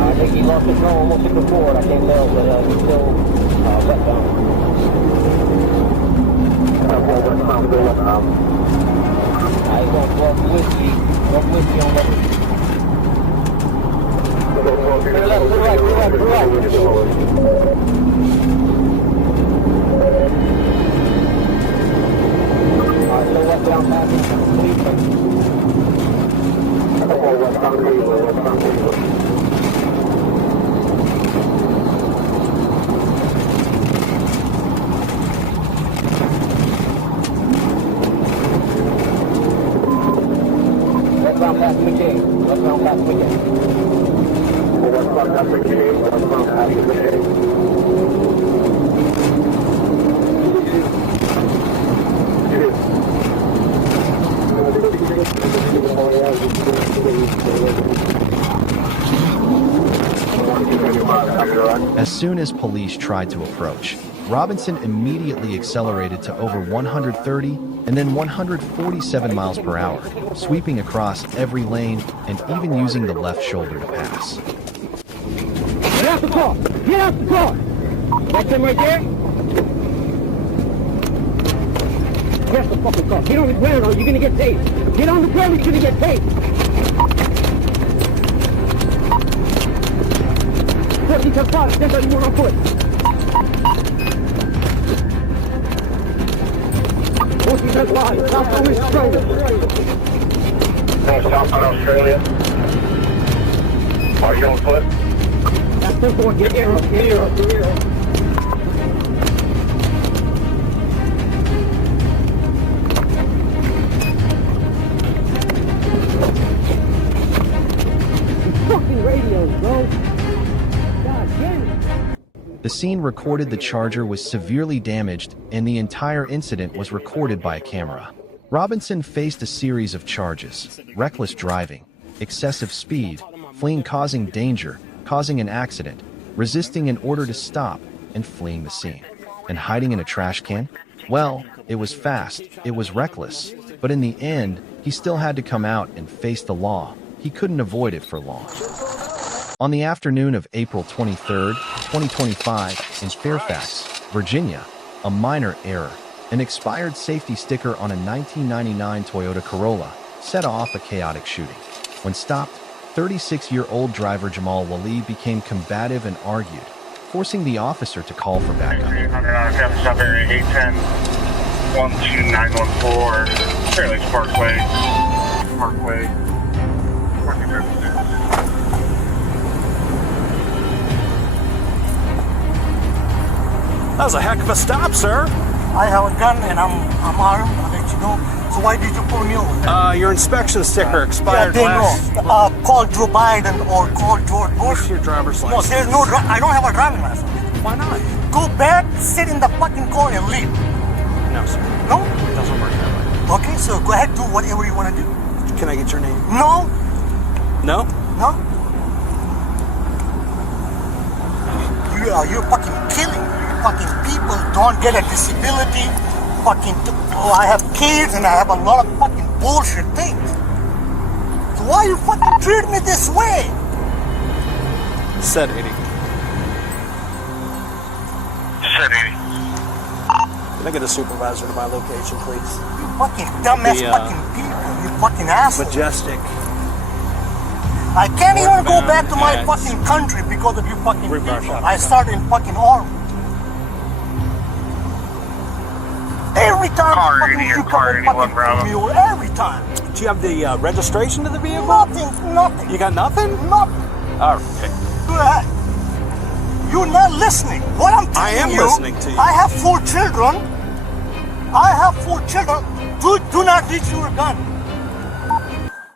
I think he lost control almost hit the board. I can't tell, but he's still westbound. He's going 12 whiskey on left. To the right. Alright, so westbound passing, please. Westbound past McKay. Westbound past McKay. Westbound past McKay. Westbound past McKay. As soon as police tried to approach, Robinson immediately accelerated to over 130 and then 147 miles per hour, sweeping across every lane and even using the left shoulder to pass. Get out the car! Get out the car! That's him right there? Get the fucking car. Get on the ground or you're gonna get tased. Get on the ground or you're gonna get tased. Put these apart. That's what you want to put. Put these apart. South Australia. South Australia. Are you on foot? That's simple one. Get here. Fucking radios, bro. God damn it. The scene recorded the Charger was severely damaged, and the entire incident was recorded by a camera. Robinson faced a series of charges: reckless driving, excessive speed, fleeing causing danger, causing an accident, resisting an order to stop, and fleeing the scene. And hiding in a trash can? Well, it was fast, it was reckless, but in the end, he still had to come out and face the law. He couldn't avoid it for long. On the afternoon of April 23, 2025, in Fairfax, Virginia, a minor error, an expired safety sticker on a 1999 Toyota Corolla, set off a chaotic shooting. When stopped, 36-year-old driver Jamal Wali became combative and argued, forcing the officer to call for backup. 810 12914 Fairleigh Parkway. That was a heck of a stop, sir. I have a gun and I'm armed, I'll let you know. So why did you pull me over? Your inspection sticker expired last. Call Joe Biden or call George Bush. What's your driver's No, license? there's no, I don't have a driving license. Why not? Go back, sit in the fucking car and leave. No, sir. No? It doesn't work that way. Okay, so go ahead, do whatever you want to do. Can I get your name? No? No? No? You're fucking killing me. Fucking people don't get a disability. Fucking, I have kids and I have a lot of fucking bullshit things. So why you fucking treat me this way? Said 80. Said 80. Can I get a supervisor to my location, please? You fucking dumbass fucking people. You fucking asshole. Majestic. I can't even go back to my Max. fucking country because of you fucking Reverse people. shot. I started in fucking army. Every time Car you 80 fucking or car 81 Bravo. pull me over, every time. Do you have the registration to the vehicle? Nothing. You got nothing? Nothing. All right. Go ahead. You're not listening. What I'm telling I am you, listening to you. I have 4 children. Do not reach your gun.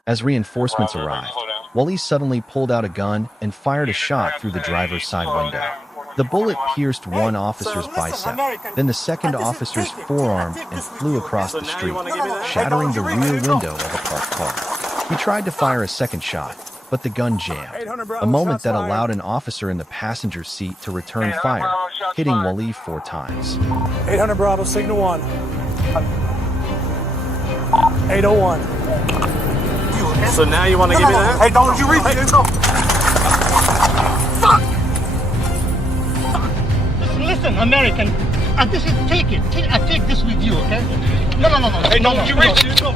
As reinforcements arrived, Wally suddenly pulled out a gun and fired a shot through the driver's side window. The bullet pierced one officer's bicep, then the second officer's forearm, and flew across the street, shattering the rear window of a parked car. He tried to fire a second shot, but the gun jammed, a moment that allowed an officer in the passenger seat to return fire, hitting Wally 4 times. 800 Bravo, signal 1. 801. So now you want to give me that? Hey, don't you reach it. Fuck! Listen, American, this is take it. I take this with you, okay? No. Hey, don't you reach it. 10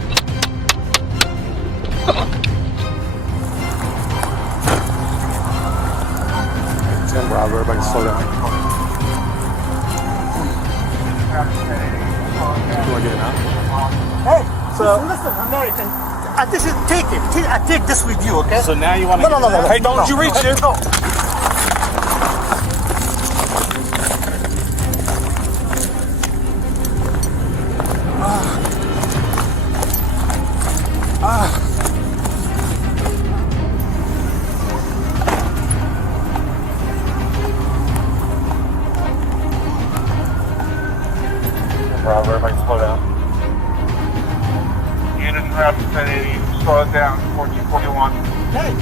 Bravo, everybody slow down. You want to get it out? Hey, so listen, American. This is take it. I take this with you, okay? So now you want to No. Hey, don't you reach it. No. Bravo, everybody slow down. Unit traffic 1080, slow it down, 1441. Hey,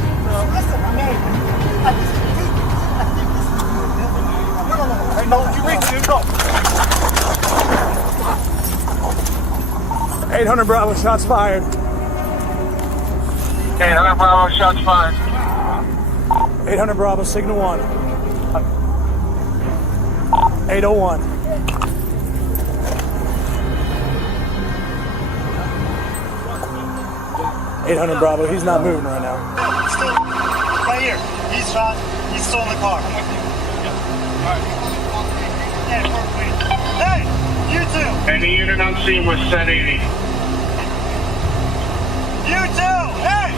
listen, American. This is take it. I take this with you, okay? No. Hey, don't you reach it. No. 800 Bravo, shots fired. 800 Bravo, shots fired. 800 Bravo, signal 1. 801. 800 Bravo, he's not moving right now. Still, right here. He's shot. He's still in the car. I'm with you. Yeah, hey, you too. And the unit on scene was set 80. You too. Hey.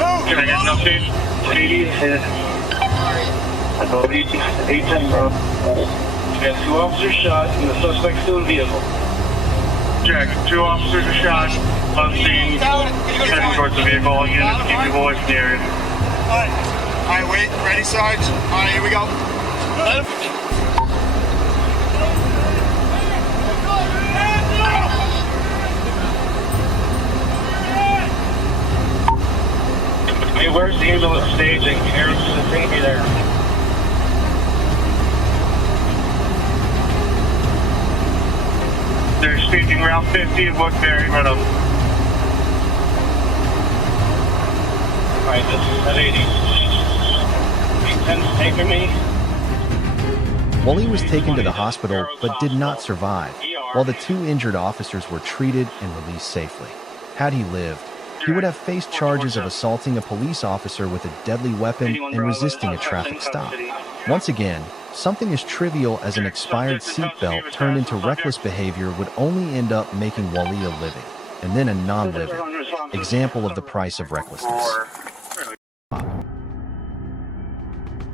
Move. Can I get an update? 80 is I believe 810, bro. We got 2 officers shot and the suspect still in the vehicle. Check. 2 officers are shot. On scene, heading towards the vehicle. Units, keep people away from the area. Alright, wait. Ready, Sarge? Alright, here we go. Hey, where's the ambulance staging? Aaron's just going to be there. They're staging Route 50 at Woodbury, madam. Alright, this is at 80. 810's taking me. Wally was taken to the hospital but did not survive, while the 2 injured officers were treated and released safely. Had he lived, he would have faced charges of assaulting a police officer with a deadly weapon and resisting a traffic stop. Once again, something as trivial as an expired seatbelt turned into reckless behavior would only end up making Wally a living, and then a non-living, example of the price of recklessness.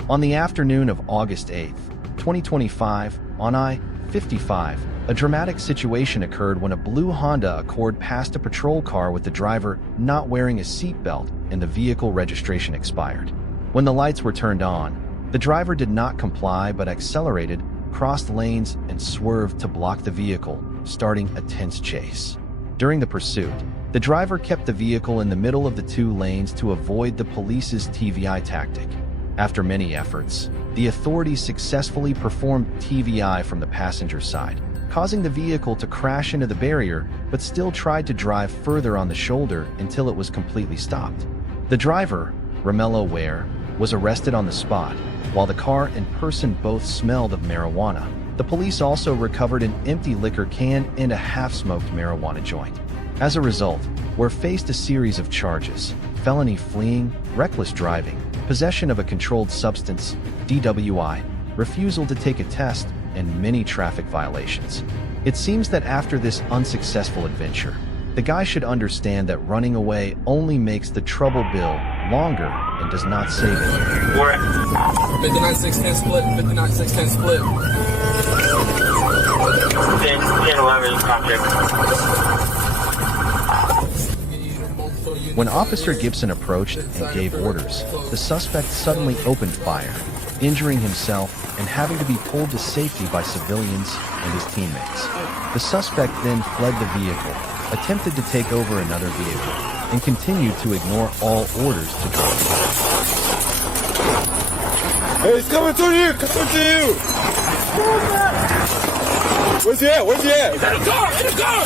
On the afternoon of August 8th, 2025, on I-55, a dramatic situation occurred when a blue Honda Accord passed a patrol car with the driver not wearing a seatbelt and the vehicle registration expired. When the lights were turned on, the driver did not comply but accelerated, crossed lanes, and swerved to block the vehicle, starting a tense chase. During the pursuit, the driver kept the vehicle in the middle of the 2 lanes to avoid the police's TVI tactic. After many efforts, the authorities successfully performed TVI from the passenger side, causing the vehicle to crash into the barrier, but still tried to drive further on the shoulder until it was completely stopped. The driver, Romello Ware, was arrested on the spot, while the car and person both smelled of marijuana. The police also recovered an empty liquor can and a half-smoked marijuana joint. As a result, Ware faced a series of charges: felony fleeing, reckless driving, possession of a controlled substance, DWI, refusal to take a test, and many traffic violations. It seems that after this unsuccessful adventure, the guy should understand that running away only makes the trouble bill longer and does not save it. 59-610 split, 59-610 split. 10-11 contact. When Officer Gibson approached and gave orders, the suspect suddenly opened fire, injuring himself and having to be pulled to safety by civilians and his teammates. The suspect then fled the vehicle, attempted to take over another vehicle, and continued to ignore all orders to drive. Hey, he's coming to you! Coming to you! Where's he at? Where's he at? He's in the car! In the car!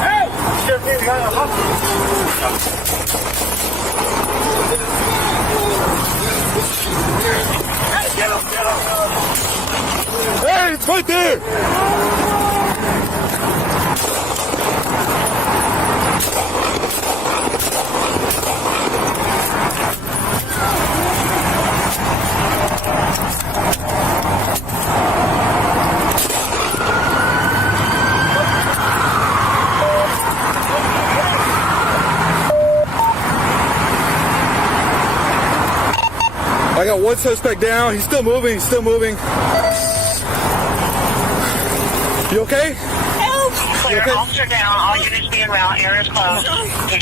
Hey! Get him! Hey, it's right there! I got 1 suspect down. He's still moving. He's still moving. You okay? Help! Clear, okay? officer down. All units be en route. Area's closed.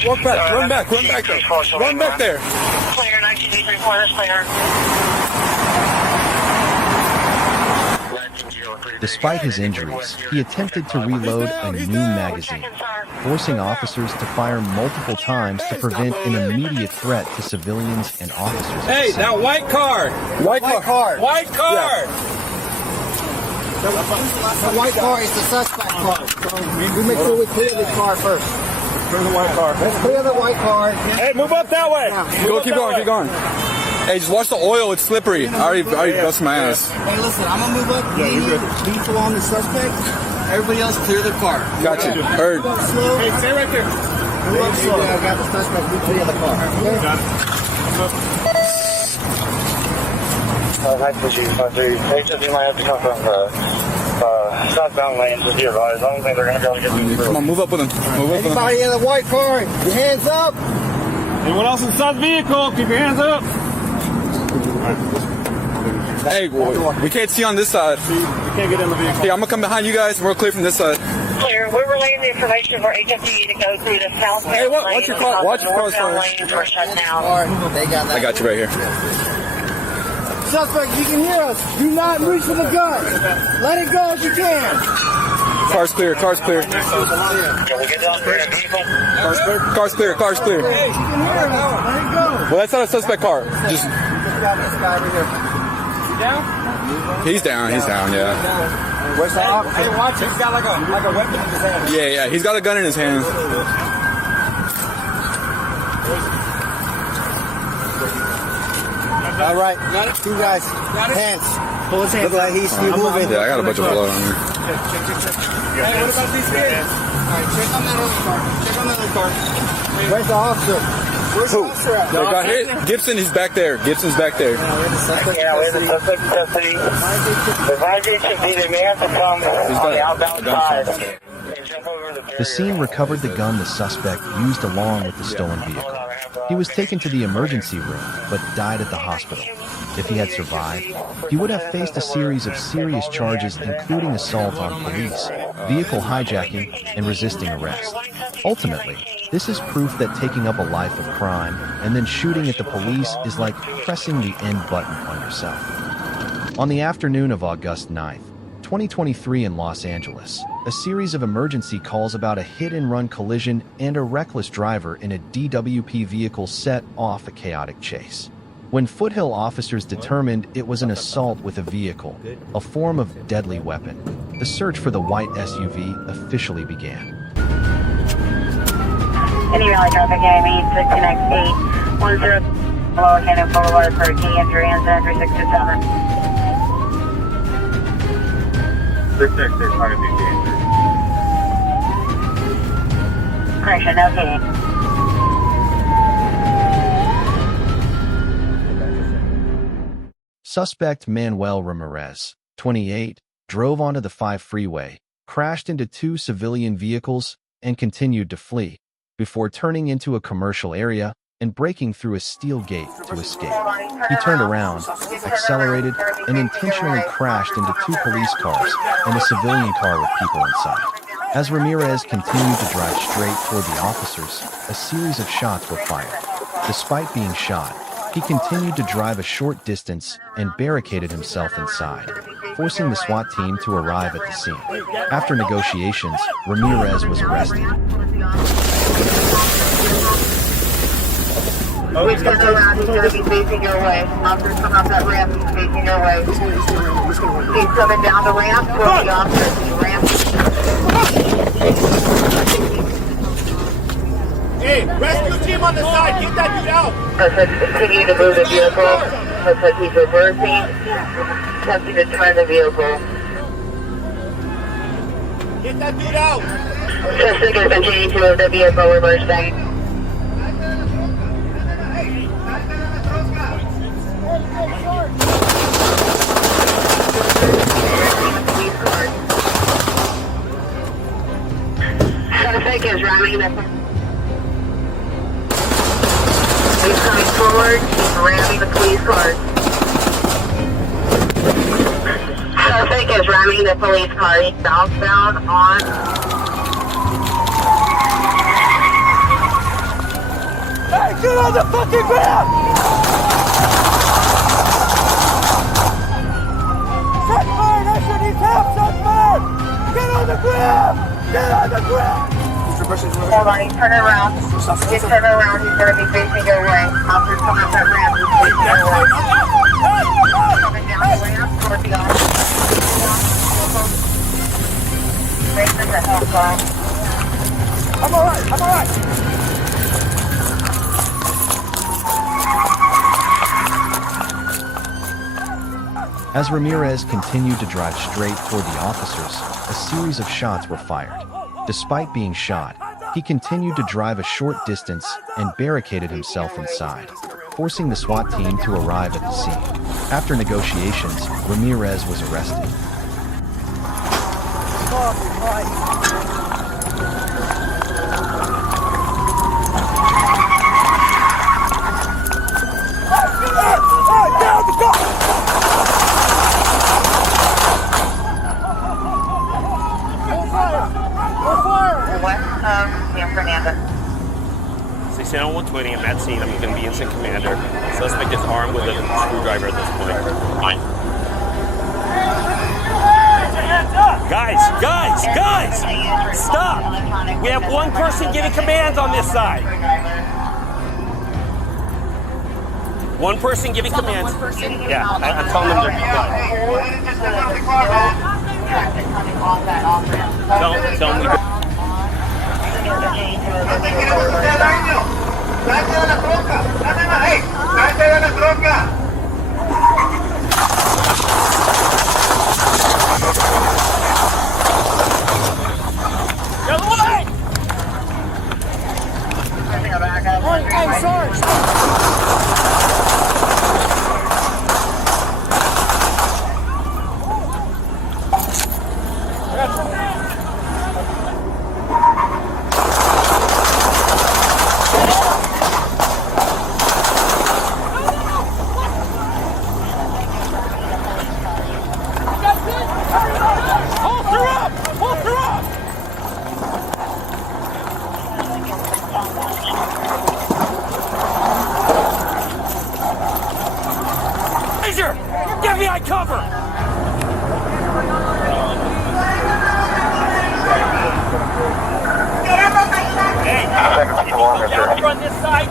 Walk back. Run back. Run back there. Run back there. Clear. 1983 is clear. Despite his injuries, he attempted to reload a new magazine, forcing officers to fire multiple times to prevent an immediate threat to civilians and officers. Hey, that white car! White car. White car! Yeah. The white car is the suspect car. So we make sure we clear the car first. Clear the white car. Let's clear the white car. Hey, move up that way! Go, keep going, keep going. Hey, just watch the oil. It's slippery. I already bust my ass. Hey, listen, I'm gonna move up. Yeah, you're good. Lethal on the suspect. Everybody else clear their car. Got you. Heard. Slow. Hey, stay right there. Move up slow. I got the suspect. We clear the car. Okay? Got it. Hi, Pussy 53. They might have to come from the southbound lanes with you, right? I don't think they're going to be able to get through. Come on, move up with him. Move up with him. Anybody in the white car, your hands up. Anyone else inside the vehicle, keep your hands up. Hey, we can't see on this side. We can't get in the vehicle. Hey, I'm going to come behind you guys and we're clear from this side. Clear. We're relaying relaying the information for HFD to go through the south lane. Hey, watch your car. Watch your car, sir. Lanes were shut down. I got you right here. Suspect, you can hear us. Do not reach for the gun. Let it go if you can. Car's clear. Car's clear. Can we get down there in vehicle? Car's clear. Car's clear. Hey, you can hear us. Let it go. Well, that's not a suspect car. Just he's down. He's down. Yeah. Where's the officer? Hey, watch. He's got like a weapon in his hand. Yeah. He's got a gun in his hand. All right, two guys, hands. Pull his hands. Look like he's moving. Yeah, I got a bunch of blood on here. Hey, what about these kids? All right, check on that other car. Check on that other car. Where's the officer? Where's the officer at? They got hit. Gibson is back there. Gibson's back there. Yeah, we have the suspect in custody. Advise HFD, they may have to come on the outbound side. The scene recovered the gun the suspect used along with the stolen vehicle. He was taken to the emergency room, but died at the hospital. If he had survived, he would have faced a series of serious charges including assault on police, vehicle hijacking, and resisting arrest. Ultimately, this is proof that taking up a life of crime and then shooting at the police is like pressing the end button on yourself. On the afternoon of August 9th, 2023 in Los Angeles, a series of emergency calls about a hit-and-run collision and a reckless driver in a DWP vehicle set off a chaotic chase. When Foothill officers determined it was an assault with a vehicle, a form of deadly weapon, the search for the white SUV officially began. Any rally traffic, AME 610 Lower Canyon Boulevard for key injury incident 3627. 666, how to be dangerous. Correction, okay. Suspect Manuel Ramirez, 28, drove onto the 5 freeway, crashed into 2 civilian vehicles, and continued to flee, before turning into a commercial area and breaking through a steel gate to escape. He turned around, accelerated, and intentionally crashed into 2 police cars and a civilian car with people inside. As Ramirez continued to drive straight toward the officers, a series of shots were fired. Despite being shot, he continued to drive a short distance and barricaded himself inside, forcing the SWAT team to arrive at the scene. After negotiations, Ramirez was arrested. Please turn around, he's going to be facing your way. Officers come up that ramp, he's facing your way. He's coming down the ramp toward the officers. Hey, rescue team on the side, get that dude out! Let's continue to move the vehicle. Looks like he's reversing, attempting to turn the vehicle. Get that dude out! Suspect is continuing to move the vehicle, reversing. Suspect is ramming the... He's coming forward, he's ramming the police car. Suspect is ramming the police car. He's southbound on... Hey, get on the fucking ground! Set fire, that shit needs help, set fire! Get on the ground! Get on the ground! Hold on, he's turning around. He's turning around, he's going to be facing your way. Officers coming up that ramp, he's facing your way. Coming down the ramp toward the officer. Racing the help car. I'm alright, I'm alright! As Ramirez continued to drive straight toward the officers, a series of shots were fired. Despite being shot, he continued to drive a short distance and barricaded himself inside, forcing the SWAT team to arrive at the scene. After negotiations, Ramirez was arrested. Fire! including a med scene. I'm going to be instant commander. Suspect is armed with a screwdriver at this point. Fine. Guys! Stop! We have one person giving commands on this side. One person giving commands. Yeah, I'm telling them to be done. Don't we Hey, Sarge! Give me eye cover! Run this side.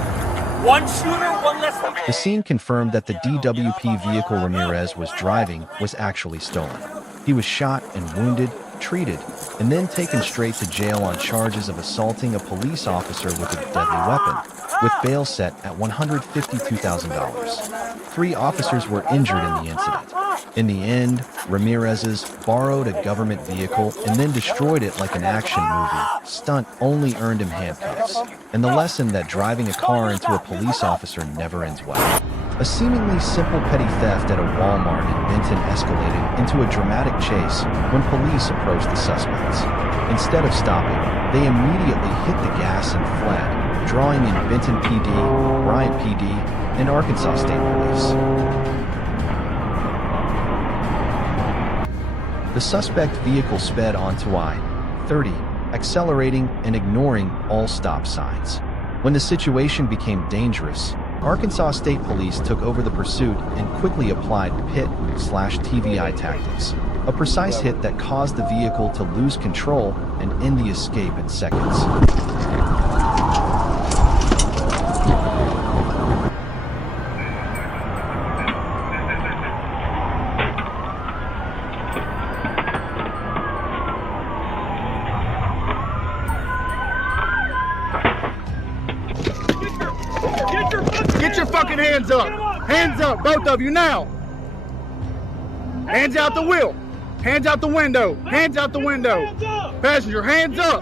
One shooter, one less. The scene confirmed that the DWP vehicle Ramirez was driving was actually stolen. He was shot and wounded, treated, and then taken straight to jail on charges of assaulting a police officer with a deadly weapon, with bail set at $152,000. 3 officers were injured in the incident. In the end, Ramirez's borrowed a government vehicle and then destroyed it like an action movie stunt only earned him handcuffs, and the lesson that driving a car into a police officer never ends well. A seemingly simple petty theft at a Walmart in Benton escalated into a dramatic chase when police approached the suspects. Instead of stopping, they immediately hit the gas and fled, drawing in Benton PD, Bryant PD, and Arkansas State Police. The suspect vehicle sped onto I-30, accelerating and ignoring all stop signs. When the situation became dangerous, Arkansas State Police took over the pursuit and quickly applied PIT/TVI tactics, a precise hit that caused the vehicle to lose control and end the escape in seconds. Get your fucking hands up! Hands up, both of you now! Hands out the wheel! Hands out the window! Hands out the window! Passenger, hands up!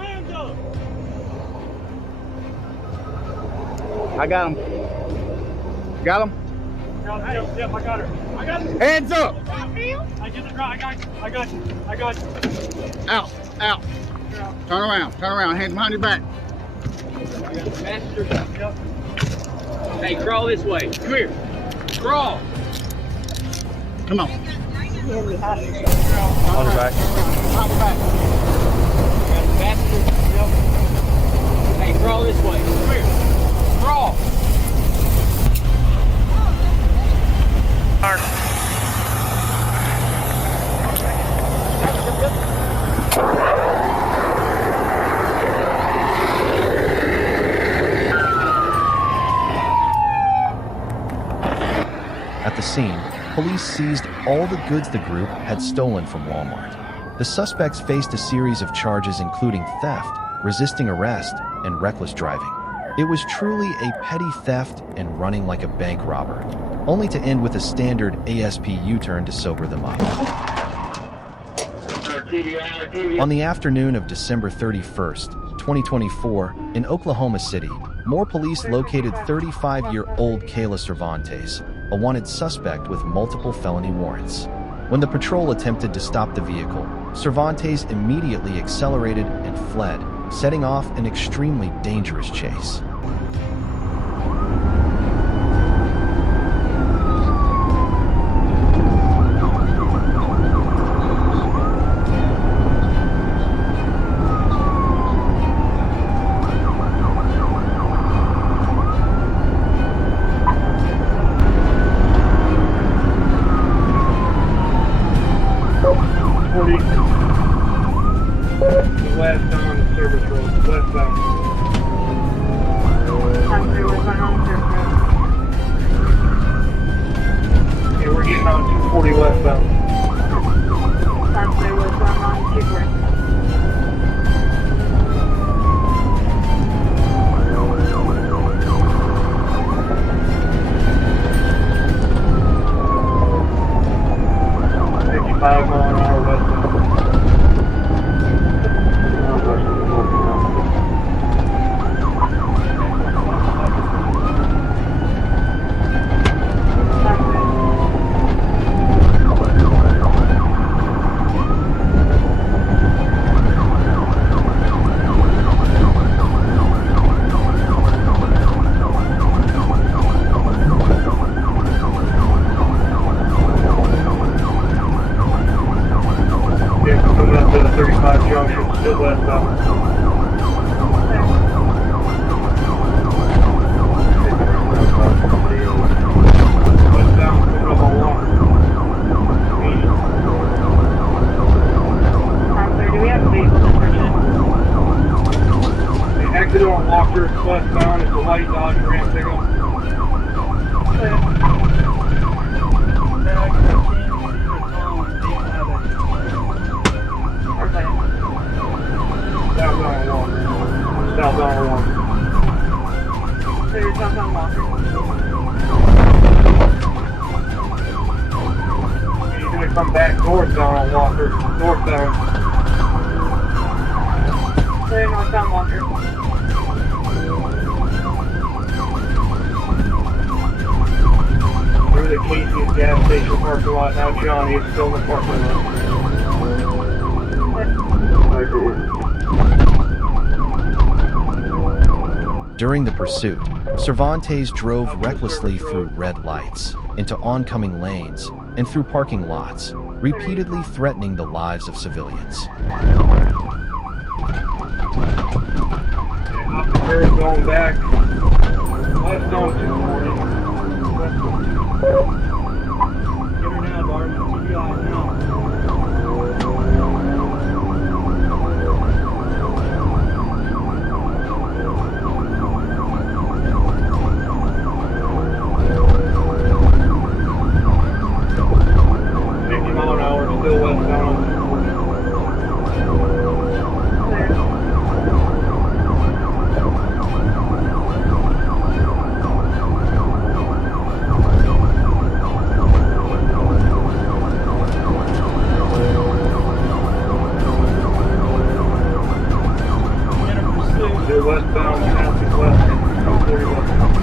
I got him. Got him? Yep, I got her. I got her. Hands up! I get the drop. I got you. Out, out. Turn around, hands behind your back. Hey, crawl this way. Come here. Crawl. Come on. On the back. Hey, crawl this way. Come here. Crawl. At the scene, police seized all the goods the group had stolen from Walmart. The suspects faced a series of charges including theft, resisting arrest, and reckless driving. It was truly a petty theft and running like a bank robber, only to end with a standard ASP U-turn to sober them up. On the afternoon of December 31st, 2024, in Oklahoma City, more police located 35-year-old Kayla Cervantes, a wanted suspect with multiple felony warrants. When the patrol attempted to stop the vehicle, Cervantes immediately accelerated and fled, setting off an extremely dangerous chase. 240. West on service road. Westbound. Okay, we're getting on 240 westbound. Westbound, it's a white Dodge Ram pickup. Southbound Walker. Southbound Walker. So you're southbound Walker? He's going to come back northbound on Walker. Northbound. So you're northbound Walker. We're the Casey's gas station parking lot. Now Johnny is still in the parking lot. During the pursuit, Cervantes drove recklessly through red lights, into oncoming lanes, and through parking lots, repeatedly threatening the lives of civilians. Officer going back. West on 240. West on 240. Get her now, Darby. TBI now. Still westbound on 240. Still westbound, traffic west, 240 westbound.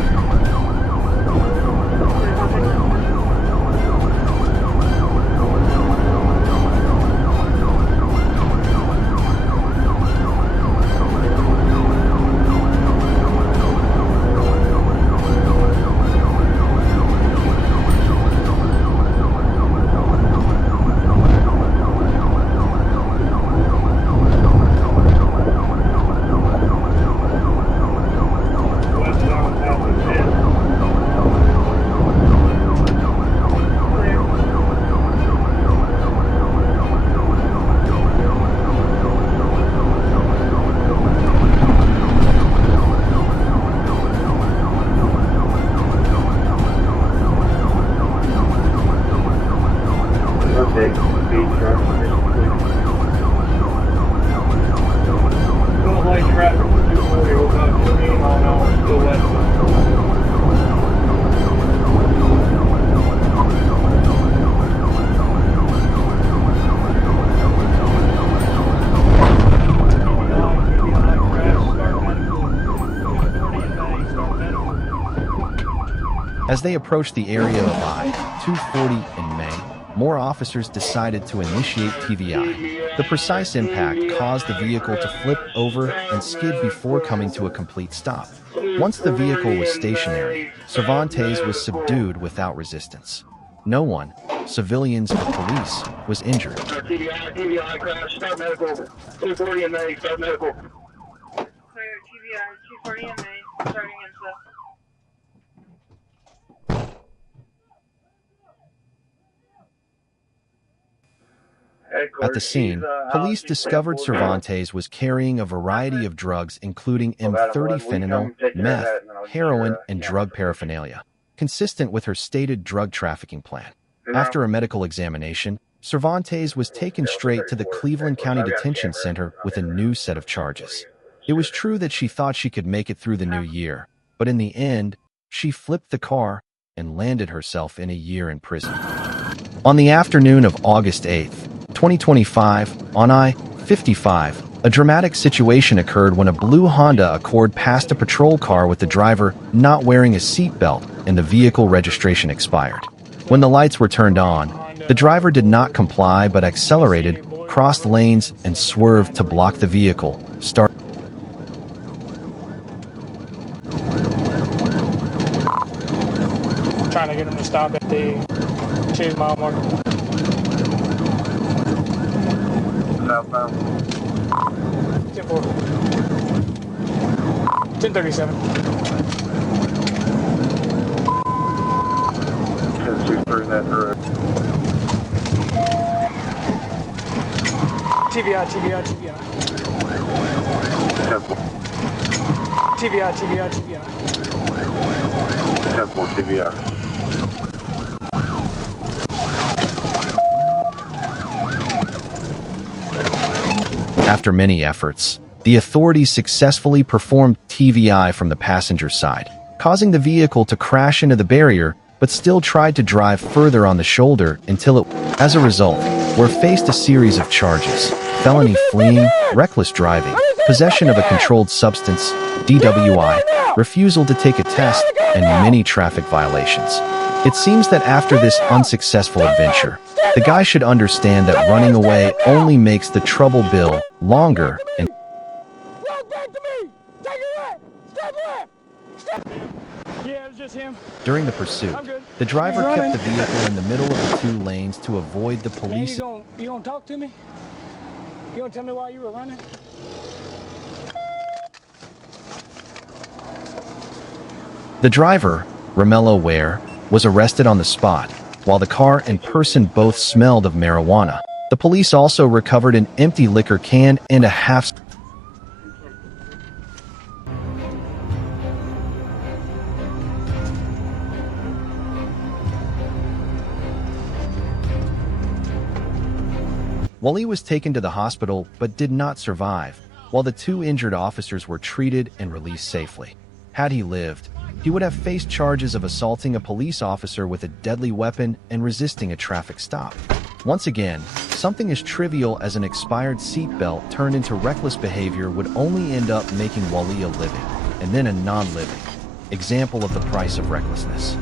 As they approached the area of I-240 in May, more officers decided to initiate TVI. The precise impact caused the vehicle to flip over and skid before coming to a complete stop. Once the vehicle was stationary, Cervantes was subdued without resistance. No one, civilians or police, was injured. TVI crash, start medical. 240 in May, start medical. Clear TVI, 240 in May, starting info. At the scene, police discovered Cervantes was carrying a variety of drugs including M30 fentanyl, meth, heroin, and drug paraphernalia, consistent with her stated drug trafficking plan. After a medical examination, Cervantes was taken straight to the Cleveland County Detention Center with a new set of charges. It was true that she thought she could make it through the new year, but in the end, she flipped the car and landed herself in a year in prison. On the afternoon of August 8th, 2025, on I-55, a dramatic situation occurred when a blue Honda Accord passed a patrol car with the driver not wearing a seatbelt and the vehicle registration expired. When the lights were turned on, the driver did not comply but accelerated, crossed lanes, and swerved to block the vehicle, trying to get him to stop at the 2-mile mark. Southbound. 10-4. 1037. 10-2 that road. TBI. 10-4 TBI. After many efforts, the authorities successfully performed TVI from the passenger side, causing the vehicle to crash into the barrier, but still tried to drive further on the shoulder until it, as a result, were faced a series of charges: felony fleeing, reckless driving, possession of a controlled substance, DWI, refusal to take a test, and many traffic violations. It seems that after this unsuccessful adventure, the guy should understand that running away only makes the trouble bill longer and Yeah, it was just him. During the pursuit, the driver kept the vehicle in the middle of the two lanes to avoid the police. You gonna talk to me? You gonna tell me why you were running? The driver, Romello Ware, was arrested on the spot, while the car and person both smelled of marijuana. The police also recovered an empty liquor can and a half. Wally was taken to the hospital but did not survive, while the two injured officers were treated and released safely. Had he lived, he would have faced charges of assaulting a police officer with a deadly weapon and resisting a traffic stop. Once again, something as trivial as an expired seatbelt turned into reckless behavior would only end up making Wally a living, and then a non-living, example of the price of recklessness.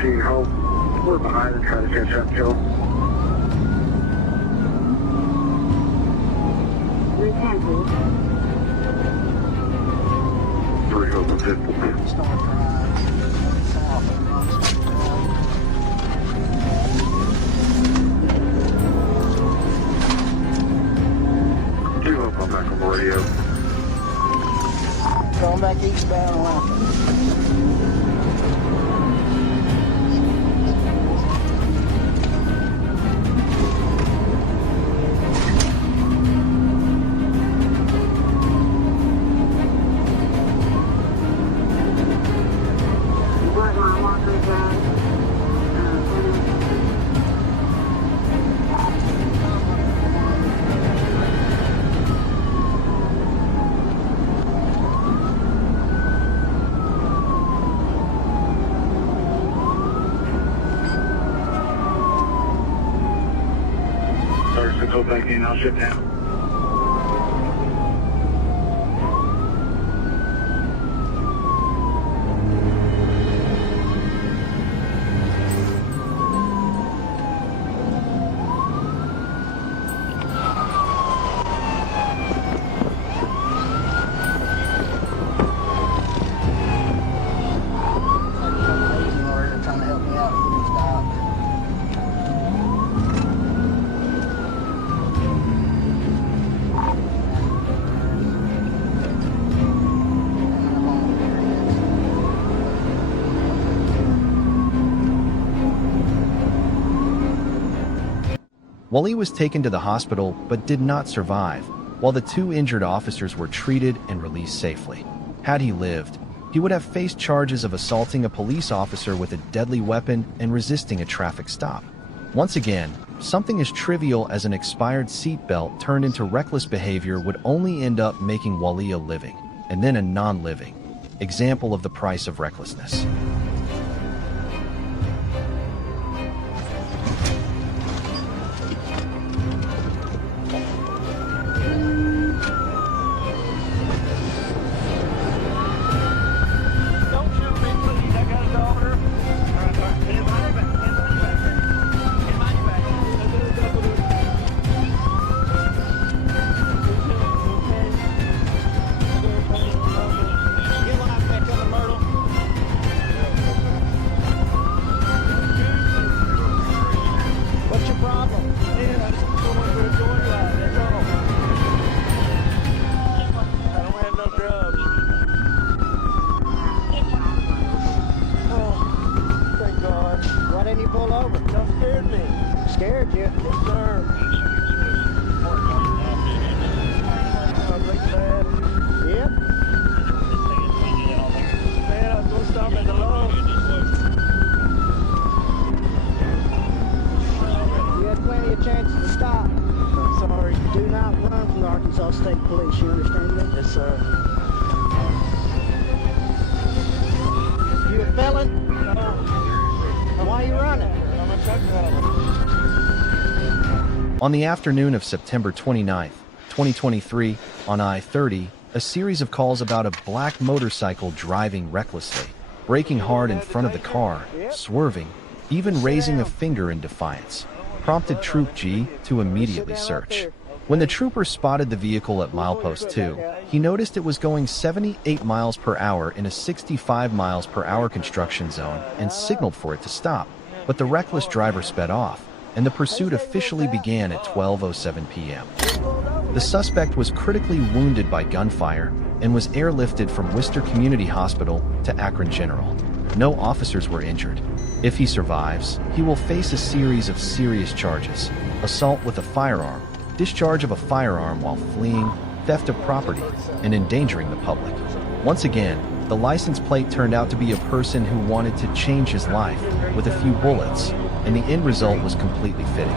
see home. We're behind and trying to catch up, Joe. Repent, please. 3 Hope and 50. Start drive. South and run straight down. I'm back on the radio. Going back eastbound left. What my walker's at? Starts to go back in, I'll sit down. They're trying to help me out and get me stopped. Wally was taken to the hospital but did not survive, while the 2 injured officers were treated and released safely. Had he lived, he would have faced charges of assaulting a police officer with a deadly weapon and resisting a traffic stop. Once again, something as trivial as an expired seatbelt turned into reckless behavior would only end up making Wally a living, and then a non-living, example of the price of recklessness. Scared you? Yes, sir. Yep. Man, I was going to stop at the low. You had plenty of chances to stop. I'm sorry. Do not run from the Arkansas State Police. You understand me? Yes, sir. You a felon? No. Why are you running? I'm a truck driver. On the afternoon of September 29, 2023, on I-30, a series of calls about a black motorcycle driving recklessly, braking hard in front of the car, swerving, even raising a finger in defiance, prompted Troop G to immediately search. When the trooper spotted the vehicle at milepost 2, he noticed it was going 78 miles per hour in a 65 miles per hour construction zone and signaled for it to stop, but the reckless driver sped off, and the pursuit officially began at 12:07 p.m. The suspect was critically wounded by gunfire and was airlifted from Worcester Community Hospital to Akron General. No officers were injured. If he survives, he will face a series of serious charges: assault with a firearm, discharge of a firearm while fleeing, theft of property, and endangering the public. Once again, the license plate turned out to be a person who wanted to change his life with a few bullets, and the end result was completely fitting.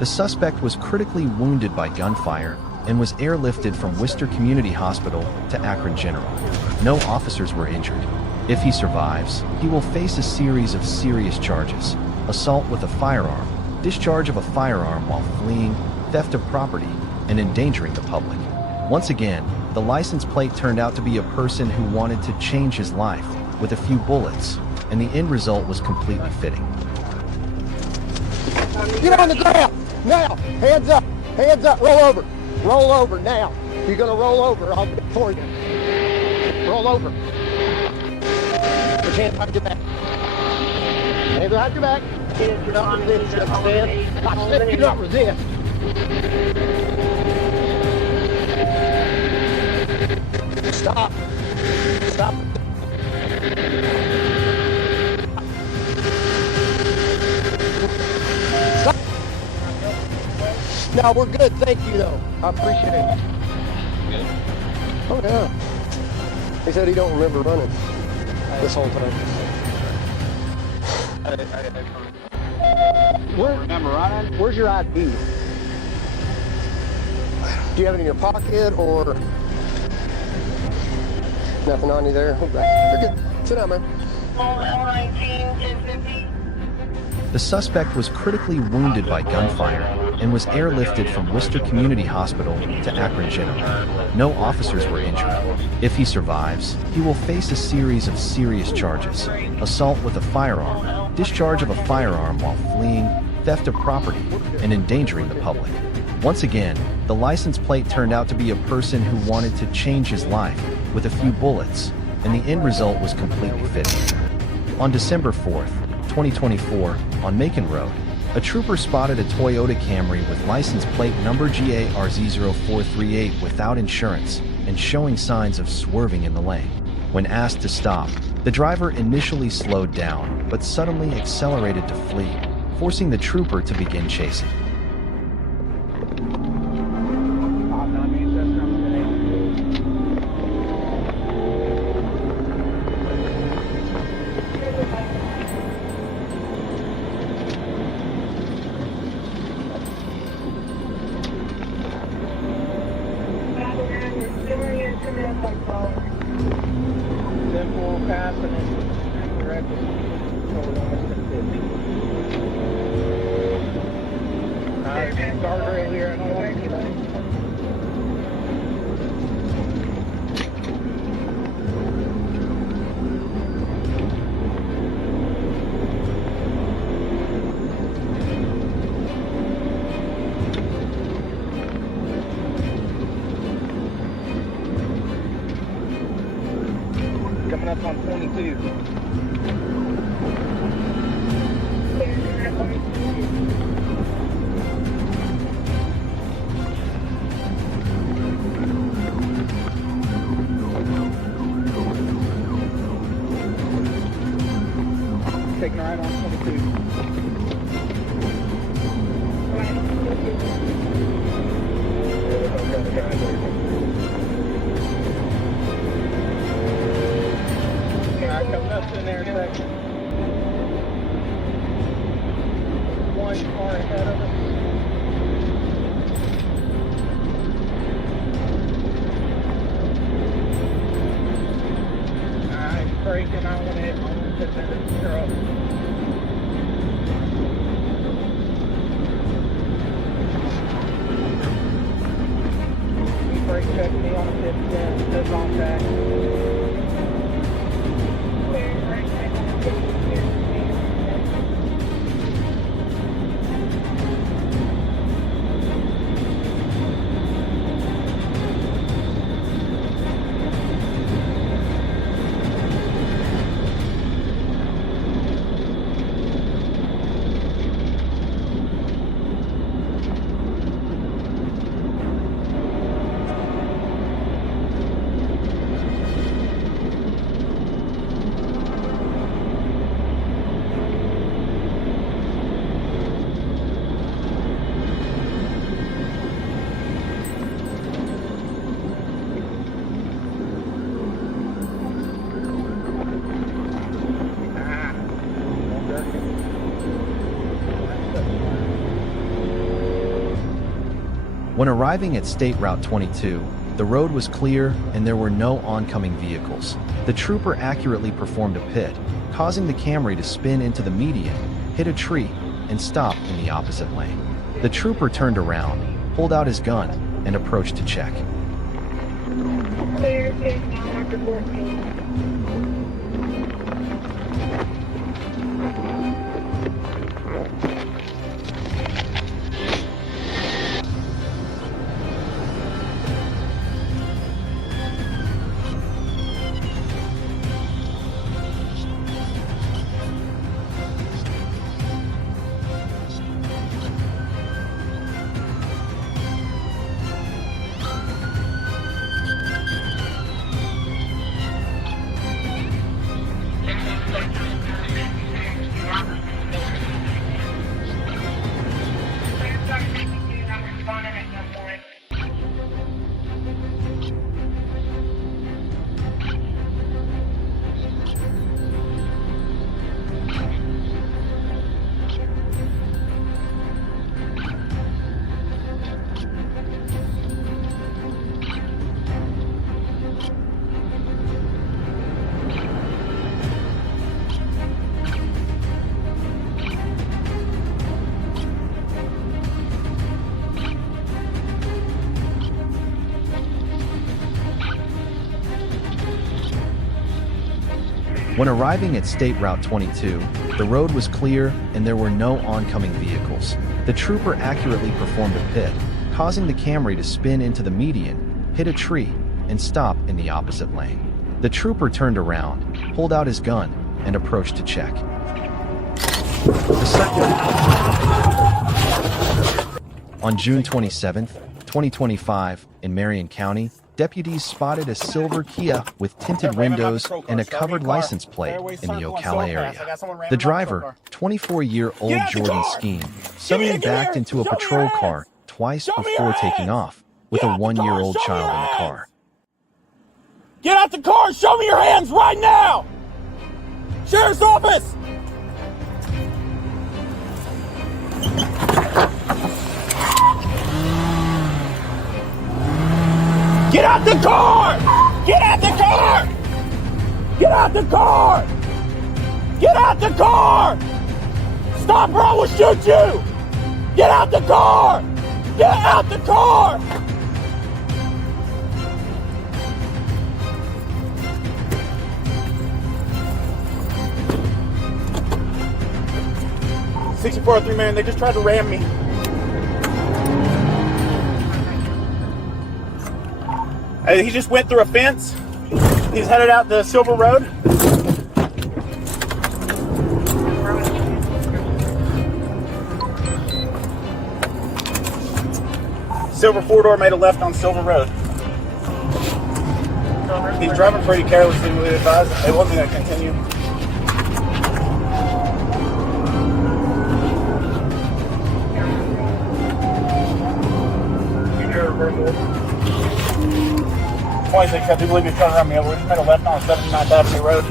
The suspect was critically wounded by gunfire and was airlifted from Worcester Community Hospital to Akron General. No officers were injured. If he survives, he will face a series of serious charges: assault with a firearm, discharge of a firearm while fleeing, theft of property, and endangering the public. Once again, the license plate turned out to be a person who wanted to change his life with a few bullets, and the end result was completely fitting. Get on the ground! Now! Hands up! Hands up! Roll over! Roll over now! If you're gonna roll over, I'll do it for you. Roll over. Put your hands behind your back. Hands behind your back. Do not resist, you understand? I said do not resist. Stop. Stop. Stop. No, we're good. Thank you, though. I appreciate it. Good? Oh, yeah. He said he don't remember running this whole time. Remember running? Where's your ID? Do you have it in your pocket or nothing on you there? Okay. You're good. Sit down, man. The suspect was critically wounded by gunfire and was airlifted from Worcester Community Hospital to Akron General. No officers were injured. If he survives, he will face a series of serious charges: assault with a firearm, discharge of a firearm while fleeing, theft of property, and endangering the public. Once again, the license plate turned out to be a person who wanted to change his life with a few bullets, and the end result was completely fitting. On December 4th, 2024, on Macon Road, a trooper spotted a Toyota Camry with license plate number GARZ0438 without insurance and showing signs of swerving in the lane. When asked to stop, the driver initially slowed down but suddenly accelerated to flee, forcing the trooper to begin chasing. Simple passing and directed guardrail here and all that. Coming up on 22. Taking a ride on 22. Coming up to an intersection. One car ahead of us. I'm braking. I want to hit my truck. Brake check me on a 50, that's on back. When arriving at State Route 22, the road was clear and there were no oncoming vehicles. The trooper accurately performed a pit, causing the Camry to spin into the median, hit a tree, and stop in the opposite lane. The trooper turned around, pulled out his gun, and approached to check. Clear, clear, now after 14. When arriving at State Route 22, the road was clear and there were no oncoming vehicles. The trooper accurately performed a pit, causing the Camry to spin into the median, hit a tree, and stop in the opposite lane. The trooper turned around, pulled out his gun, and approached to check. On June 27, 2025, in Marion County, deputies spotted a silver Kia with tinted windows and a covered license plate in the Ocala area. The driver, 24-year-old Jordan Skeen, suddenly backed into a patrol car twice before taking off, with a 1-year-old child in the car. Get out the car and show me your hands right now! Sheriff's office! Get out the car! Get out the car! Get out the car! Get out the car! Stop or I will shoot you! Get out the car! Get out the car! .6403, man, they just tried to ram me. He just went through a fence. He's headed out the Silver Road. Silver four-door made a left on Silver Road. He's driving pretty carelessly, we advise. They want me to continue. I do believe he's trying to run me over. We just made a left on 79th Avenue Road.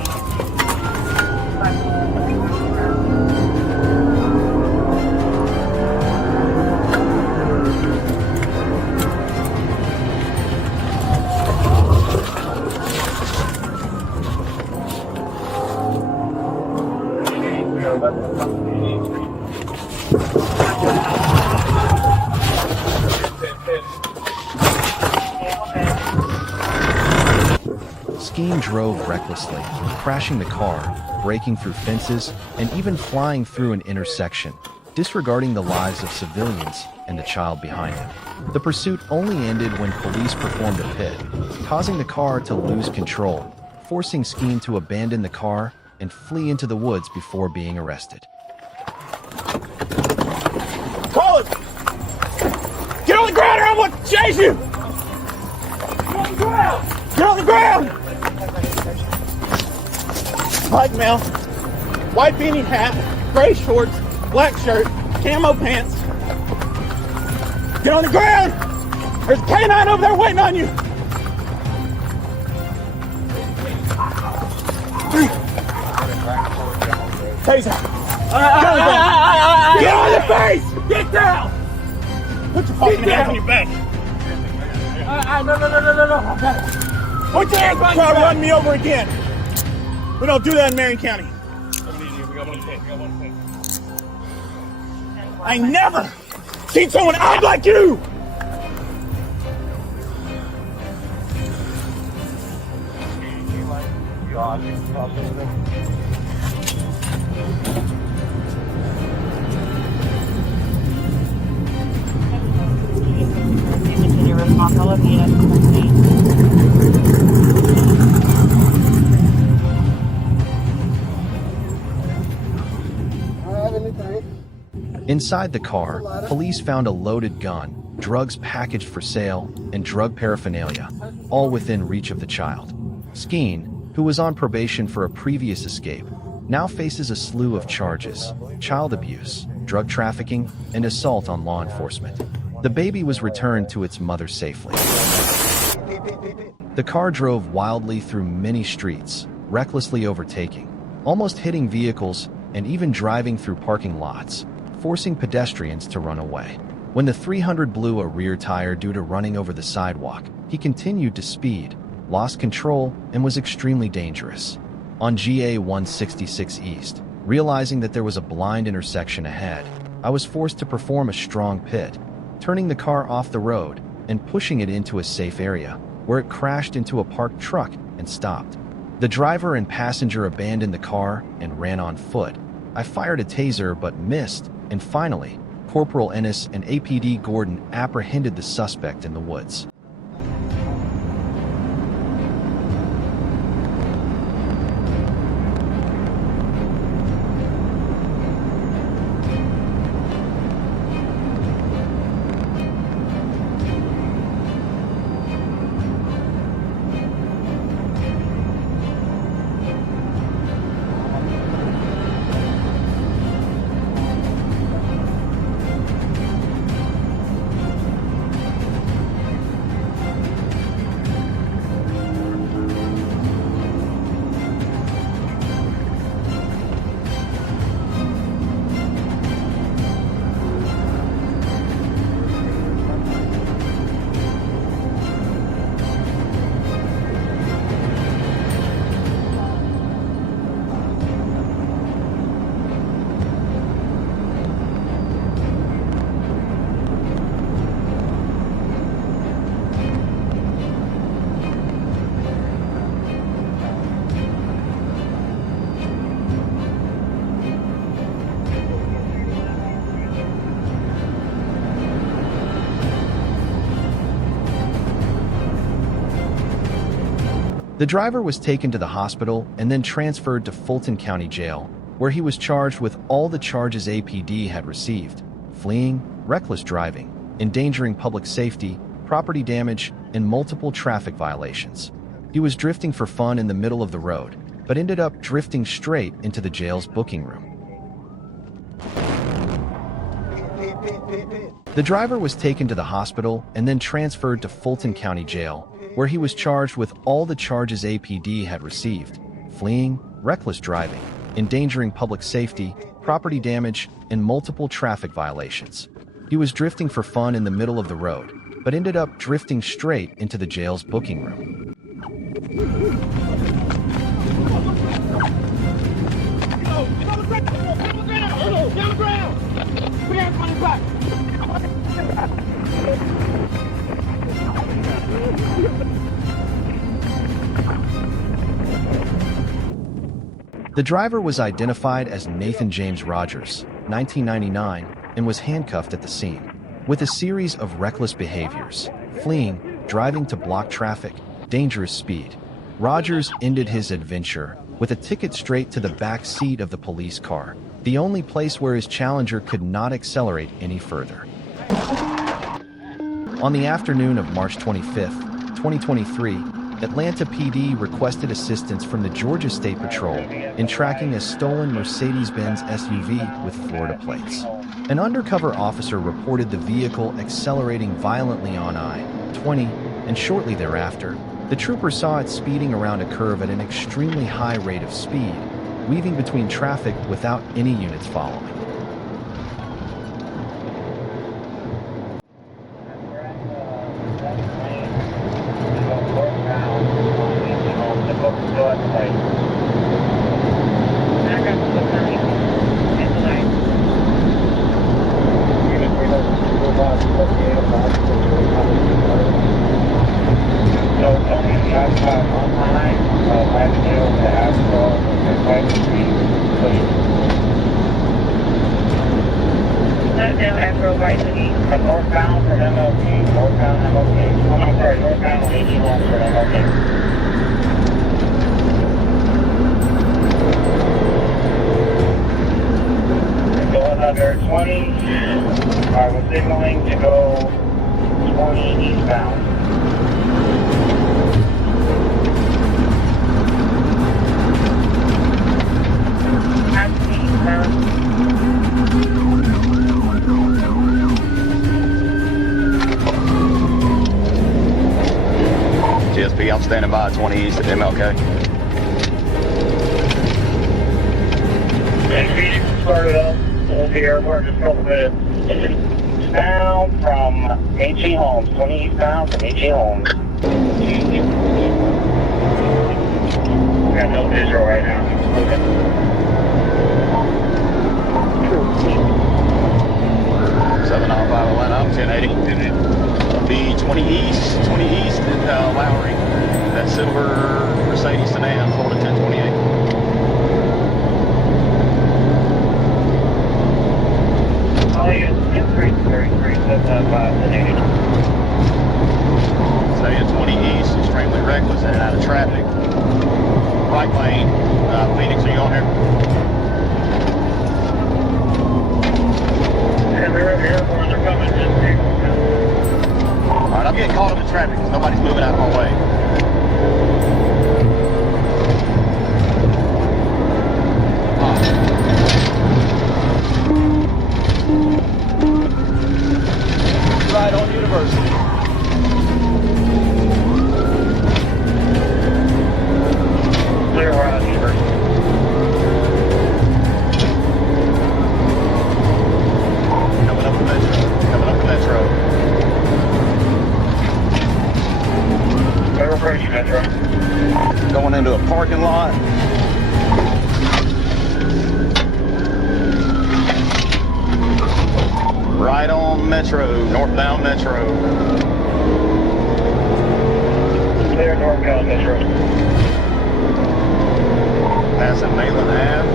Skeen drove recklessly, crashing the car, breaking through fences, and even flying through an intersection, disregarding the lives of civilians and the child behind him. The pursuit only ended when police performed a pit, causing the car to lose control, forcing Skeen to abandon the car and flee into the woods before being arrested. Call it! Get on the ground or I want to chase you! Get on the ground! Get on the ground! Black male, white beanie hat, gray shorts, black shirt, camo pants. Get on the ground! There's a canine over there waiting on you! Taser! Get on the face! Get down! Put your fucking hands on your back. No. Okay. Put your hands on your back. Run me over again. We don't do that in Marion County. I ain't never seen someone act like you. Inside the car, police found a loaded gun, drugs packaged for sale, and drug paraphernalia, all within reach of the child. Skeen, who was on probation for a previous escape, now faces a slew of charges: child abuse, drug trafficking, and assault on law enforcement. The baby was returned to its mother safely. The car drove wildly through many streets, recklessly overtaking, almost hitting vehicles, and even driving through parking lots, forcing pedestrians to run away. When the 300 blew a rear tire due to running over the sidewalk, he continued to speed, lost control, and was extremely dangerous. On GA 166 East, realizing that there was a blind intersection ahead, I was forced to perform a strong pit, turning the car off the road and pushing it into a safe area, where it crashed into a parked truck and stopped. The driver and passenger abandoned the car and ran on foot. I fired a taser but missed, and finally, Corporal Ennis and APD Gordon apprehended the suspect in the woods. The driver was taken to the hospital and then transferred to Fulton County Jail, where he was charged with all the charges APD had received: fleeing, reckless driving, endangering public safety, property damage, and multiple traffic violations. He was drifting for fun in the middle of the road, but ended up drifting straight into the jail's booking room. The driver was taken to the hospital and then transferred to Fulton County Jail, where he was charged with all the charges APD had received: fleeing, reckless driving, endangering public safety, property damage, and multiple traffic violations. He was drifting for fun in the middle of the road, but ended up drifting straight into the jail's booking room. The driver was identified as Nathan James Rogers, 1999, and was handcuffed at the scene. With a series of reckless behaviors, fleeing, driving to block traffic, dangerous speed, Rogers ended his adventure with a ticket straight to the back seat of the police car, the only place where his challenger could not accelerate any further. On the afternoon of March 25, 2023, Atlanta PD requested assistance from the Georgia State Patrol in tracking a stolen Mercedes-Benz SUV with Florida plates. An undercover officer reported the vehicle accelerating violently on I-20, and shortly thereafter, the trooper saw it speeding around a curve at an extremely high rate of speed, weaving between traffic without any units following. right to east, from northbound from MLK, northbound MLK. Oh, I'm sorry, northbound 18 Homes from MLK. Going under 20, alright, we're signaling to go 20 eastbound. GSP, I'm standing by at 20 East at MLK. And started up. We'll be airport in just a couple minutes. Eastbound from HE Homes. 20 eastbound from HE Homes. We got no visual right now. Okay. 795 Atlanta, I'm 1080. Be 20 East at Lowry. That silver Mercedes sedan, Florida 1028. Stay at 20 East, extremely reckless and out of traffic. Right lane, Phoenix, are you on here? Yeah, they're over here, boys are coming. Alright, I'm getting caught up in traffic because nobody's moving out of my way. Right on University. Clear around University. Coming up the metro. Where approach you, Metro? Going into a parking lot. Right on Metro, northbound Metro. Clear northbound Metro. Passing Malin Ave.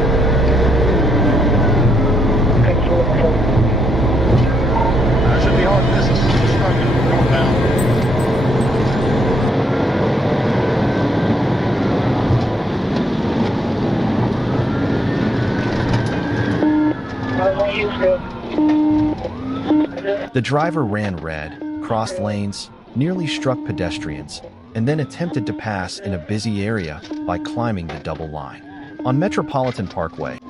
Should be hard business. Struggling northbound. The driver ran red, crossed lanes, nearly struck pedestrians, and then attempted to pass in a busy area by climbing the double line. On Metropolitan Parkway,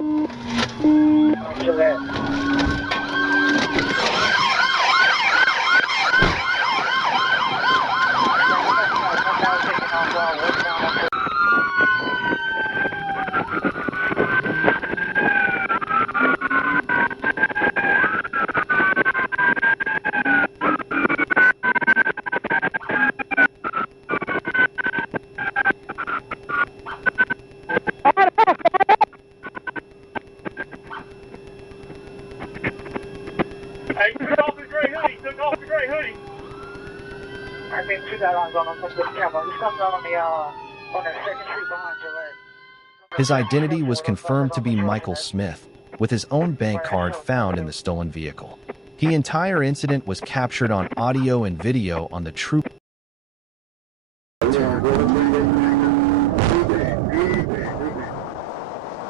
his identity was confirmed to be Michael Smith, with his own bank card found in the stolen vehicle. The entire incident was captured on audio and video on the troop.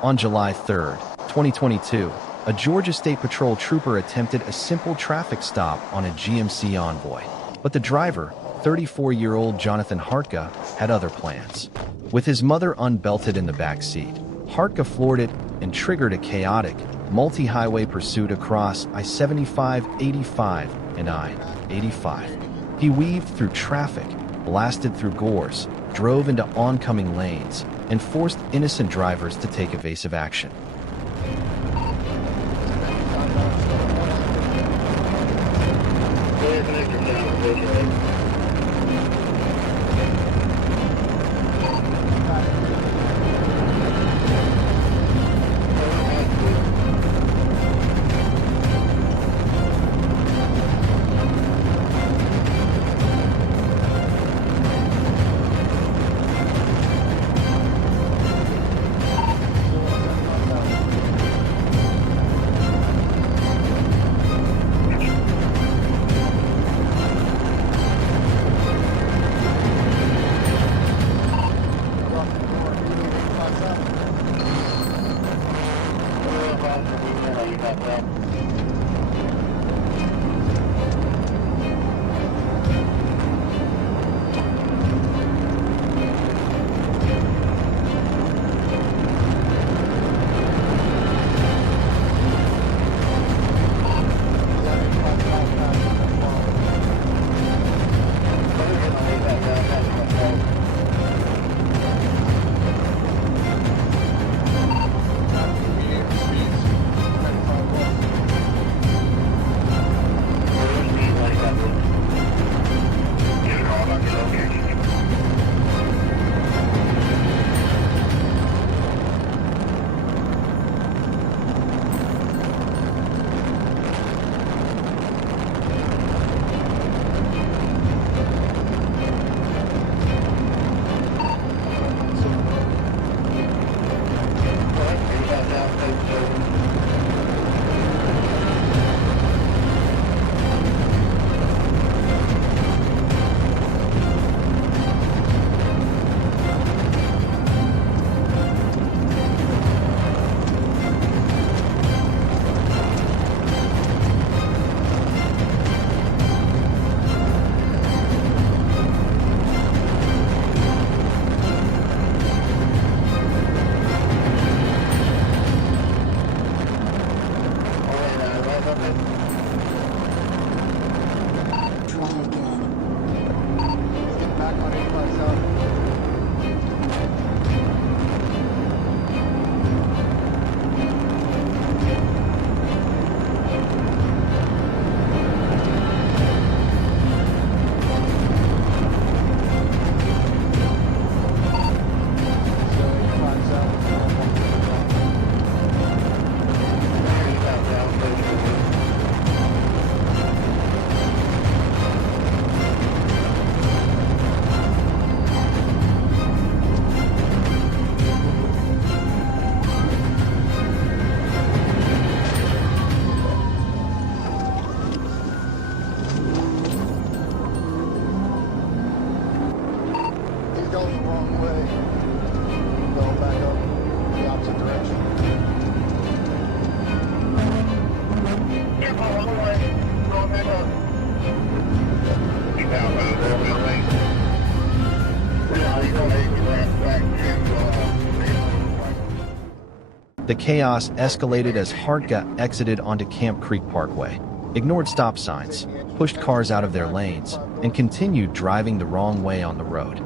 On July 3, 2022, a Georgia State Patrol trooper attempted a simple traffic stop on a GMC Envoy, but the driver, 34-year-old Jonathan Hartka, had other plans. With his mother unbelted in the back seat, Hartka floored it and triggered a chaotic, multi-highway pursuit across I-75, 85, and I-85. He weaved through traffic, blasted through gores, drove into oncoming lanes, and forced innocent drivers to take evasive action. The chaos escalated as Hartka exited onto Camp Creek Parkway, ignored stop signs, pushed cars out of their lanes, and continued driving the wrong way on the road.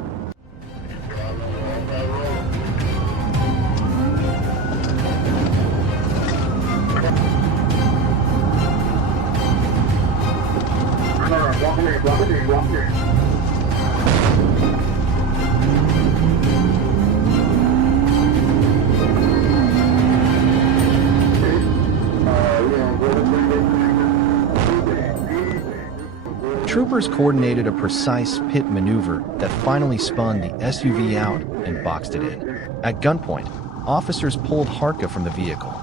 Troopers coordinated a precise pit maneuver that finally spun the SUV out and boxed it in. At gunpoint, officers pulled Hartka from the vehicle.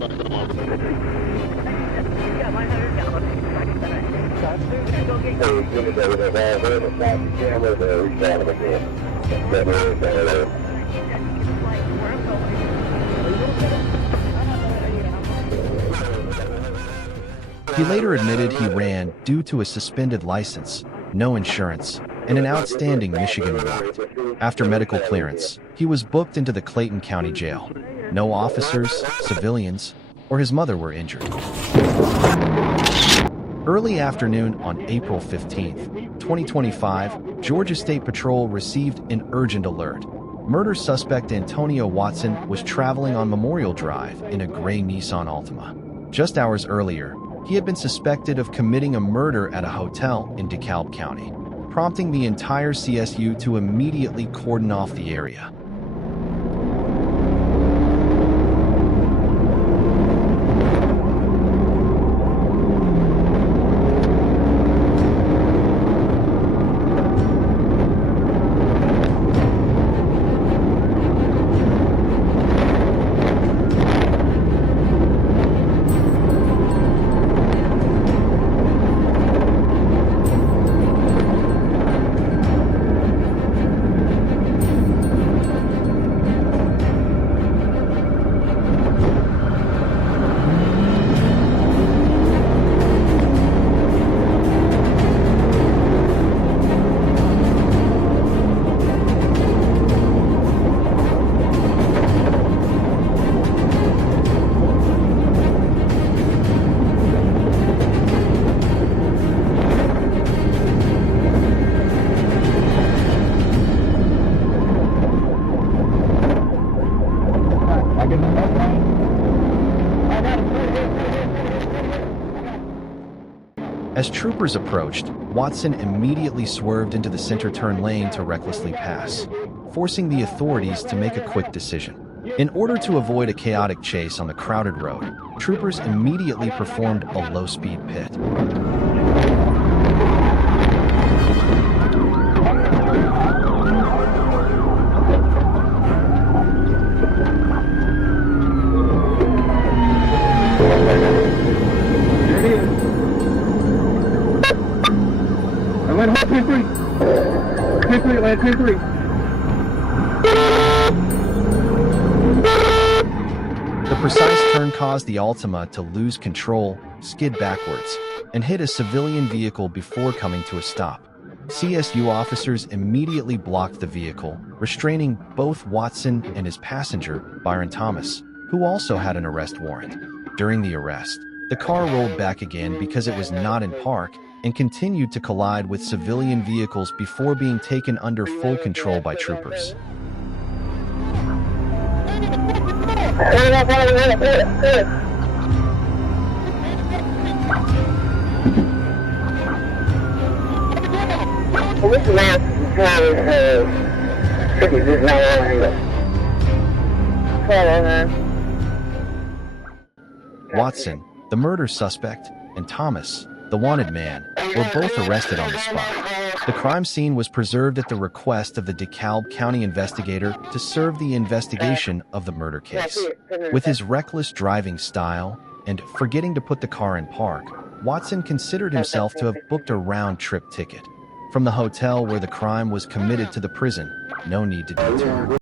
He later admitted he ran due to a suspended license, no insurance, and an outstanding Michigan warrant. After medical clearance, he was booked into the Clayton County Jail. No officers, civilians, or his mother were injured. Early afternoon on April 15, 2025, Georgia State Patrol received an urgent alert. Murder suspect Antonio Watson was traveling on Memorial Drive in a gray Nissan Altima. Just hours earlier, he had been suspected of committing a murder at a hotel in DeKalb County, prompting the entire CSU to immediately cordon off the area. As troopers approached, Watson immediately swerved into the center turn lane to recklessly pass, forcing the authorities to make a quick decision. In order to avoid a chaotic chase on the crowded road, troopers immediately performed a low-speed pit. The precise turn caused the Altima to lose control, skid backwards, and hit a civilian vehicle before coming to a stop. CSU officers immediately blocked the vehicle, restraining both Watson and his passenger, Byron Thomas, who also had an arrest warrant. During the arrest, the car rolled back again because it was not in park and continued to collide with civilian vehicles before being taken under full control by troopers. Watson, the murder suspect, and Thomas, the wanted man, were both arrested on the spot. The crime scene was preserved at the request of the DeKalb County investigator to serve the investigation of the murder case. With his reckless driving style and forgetting to put the car in park, Watson considered himself to have booked a round-trip ticket from the hotel where the crime was committed to the prison. No need to detour.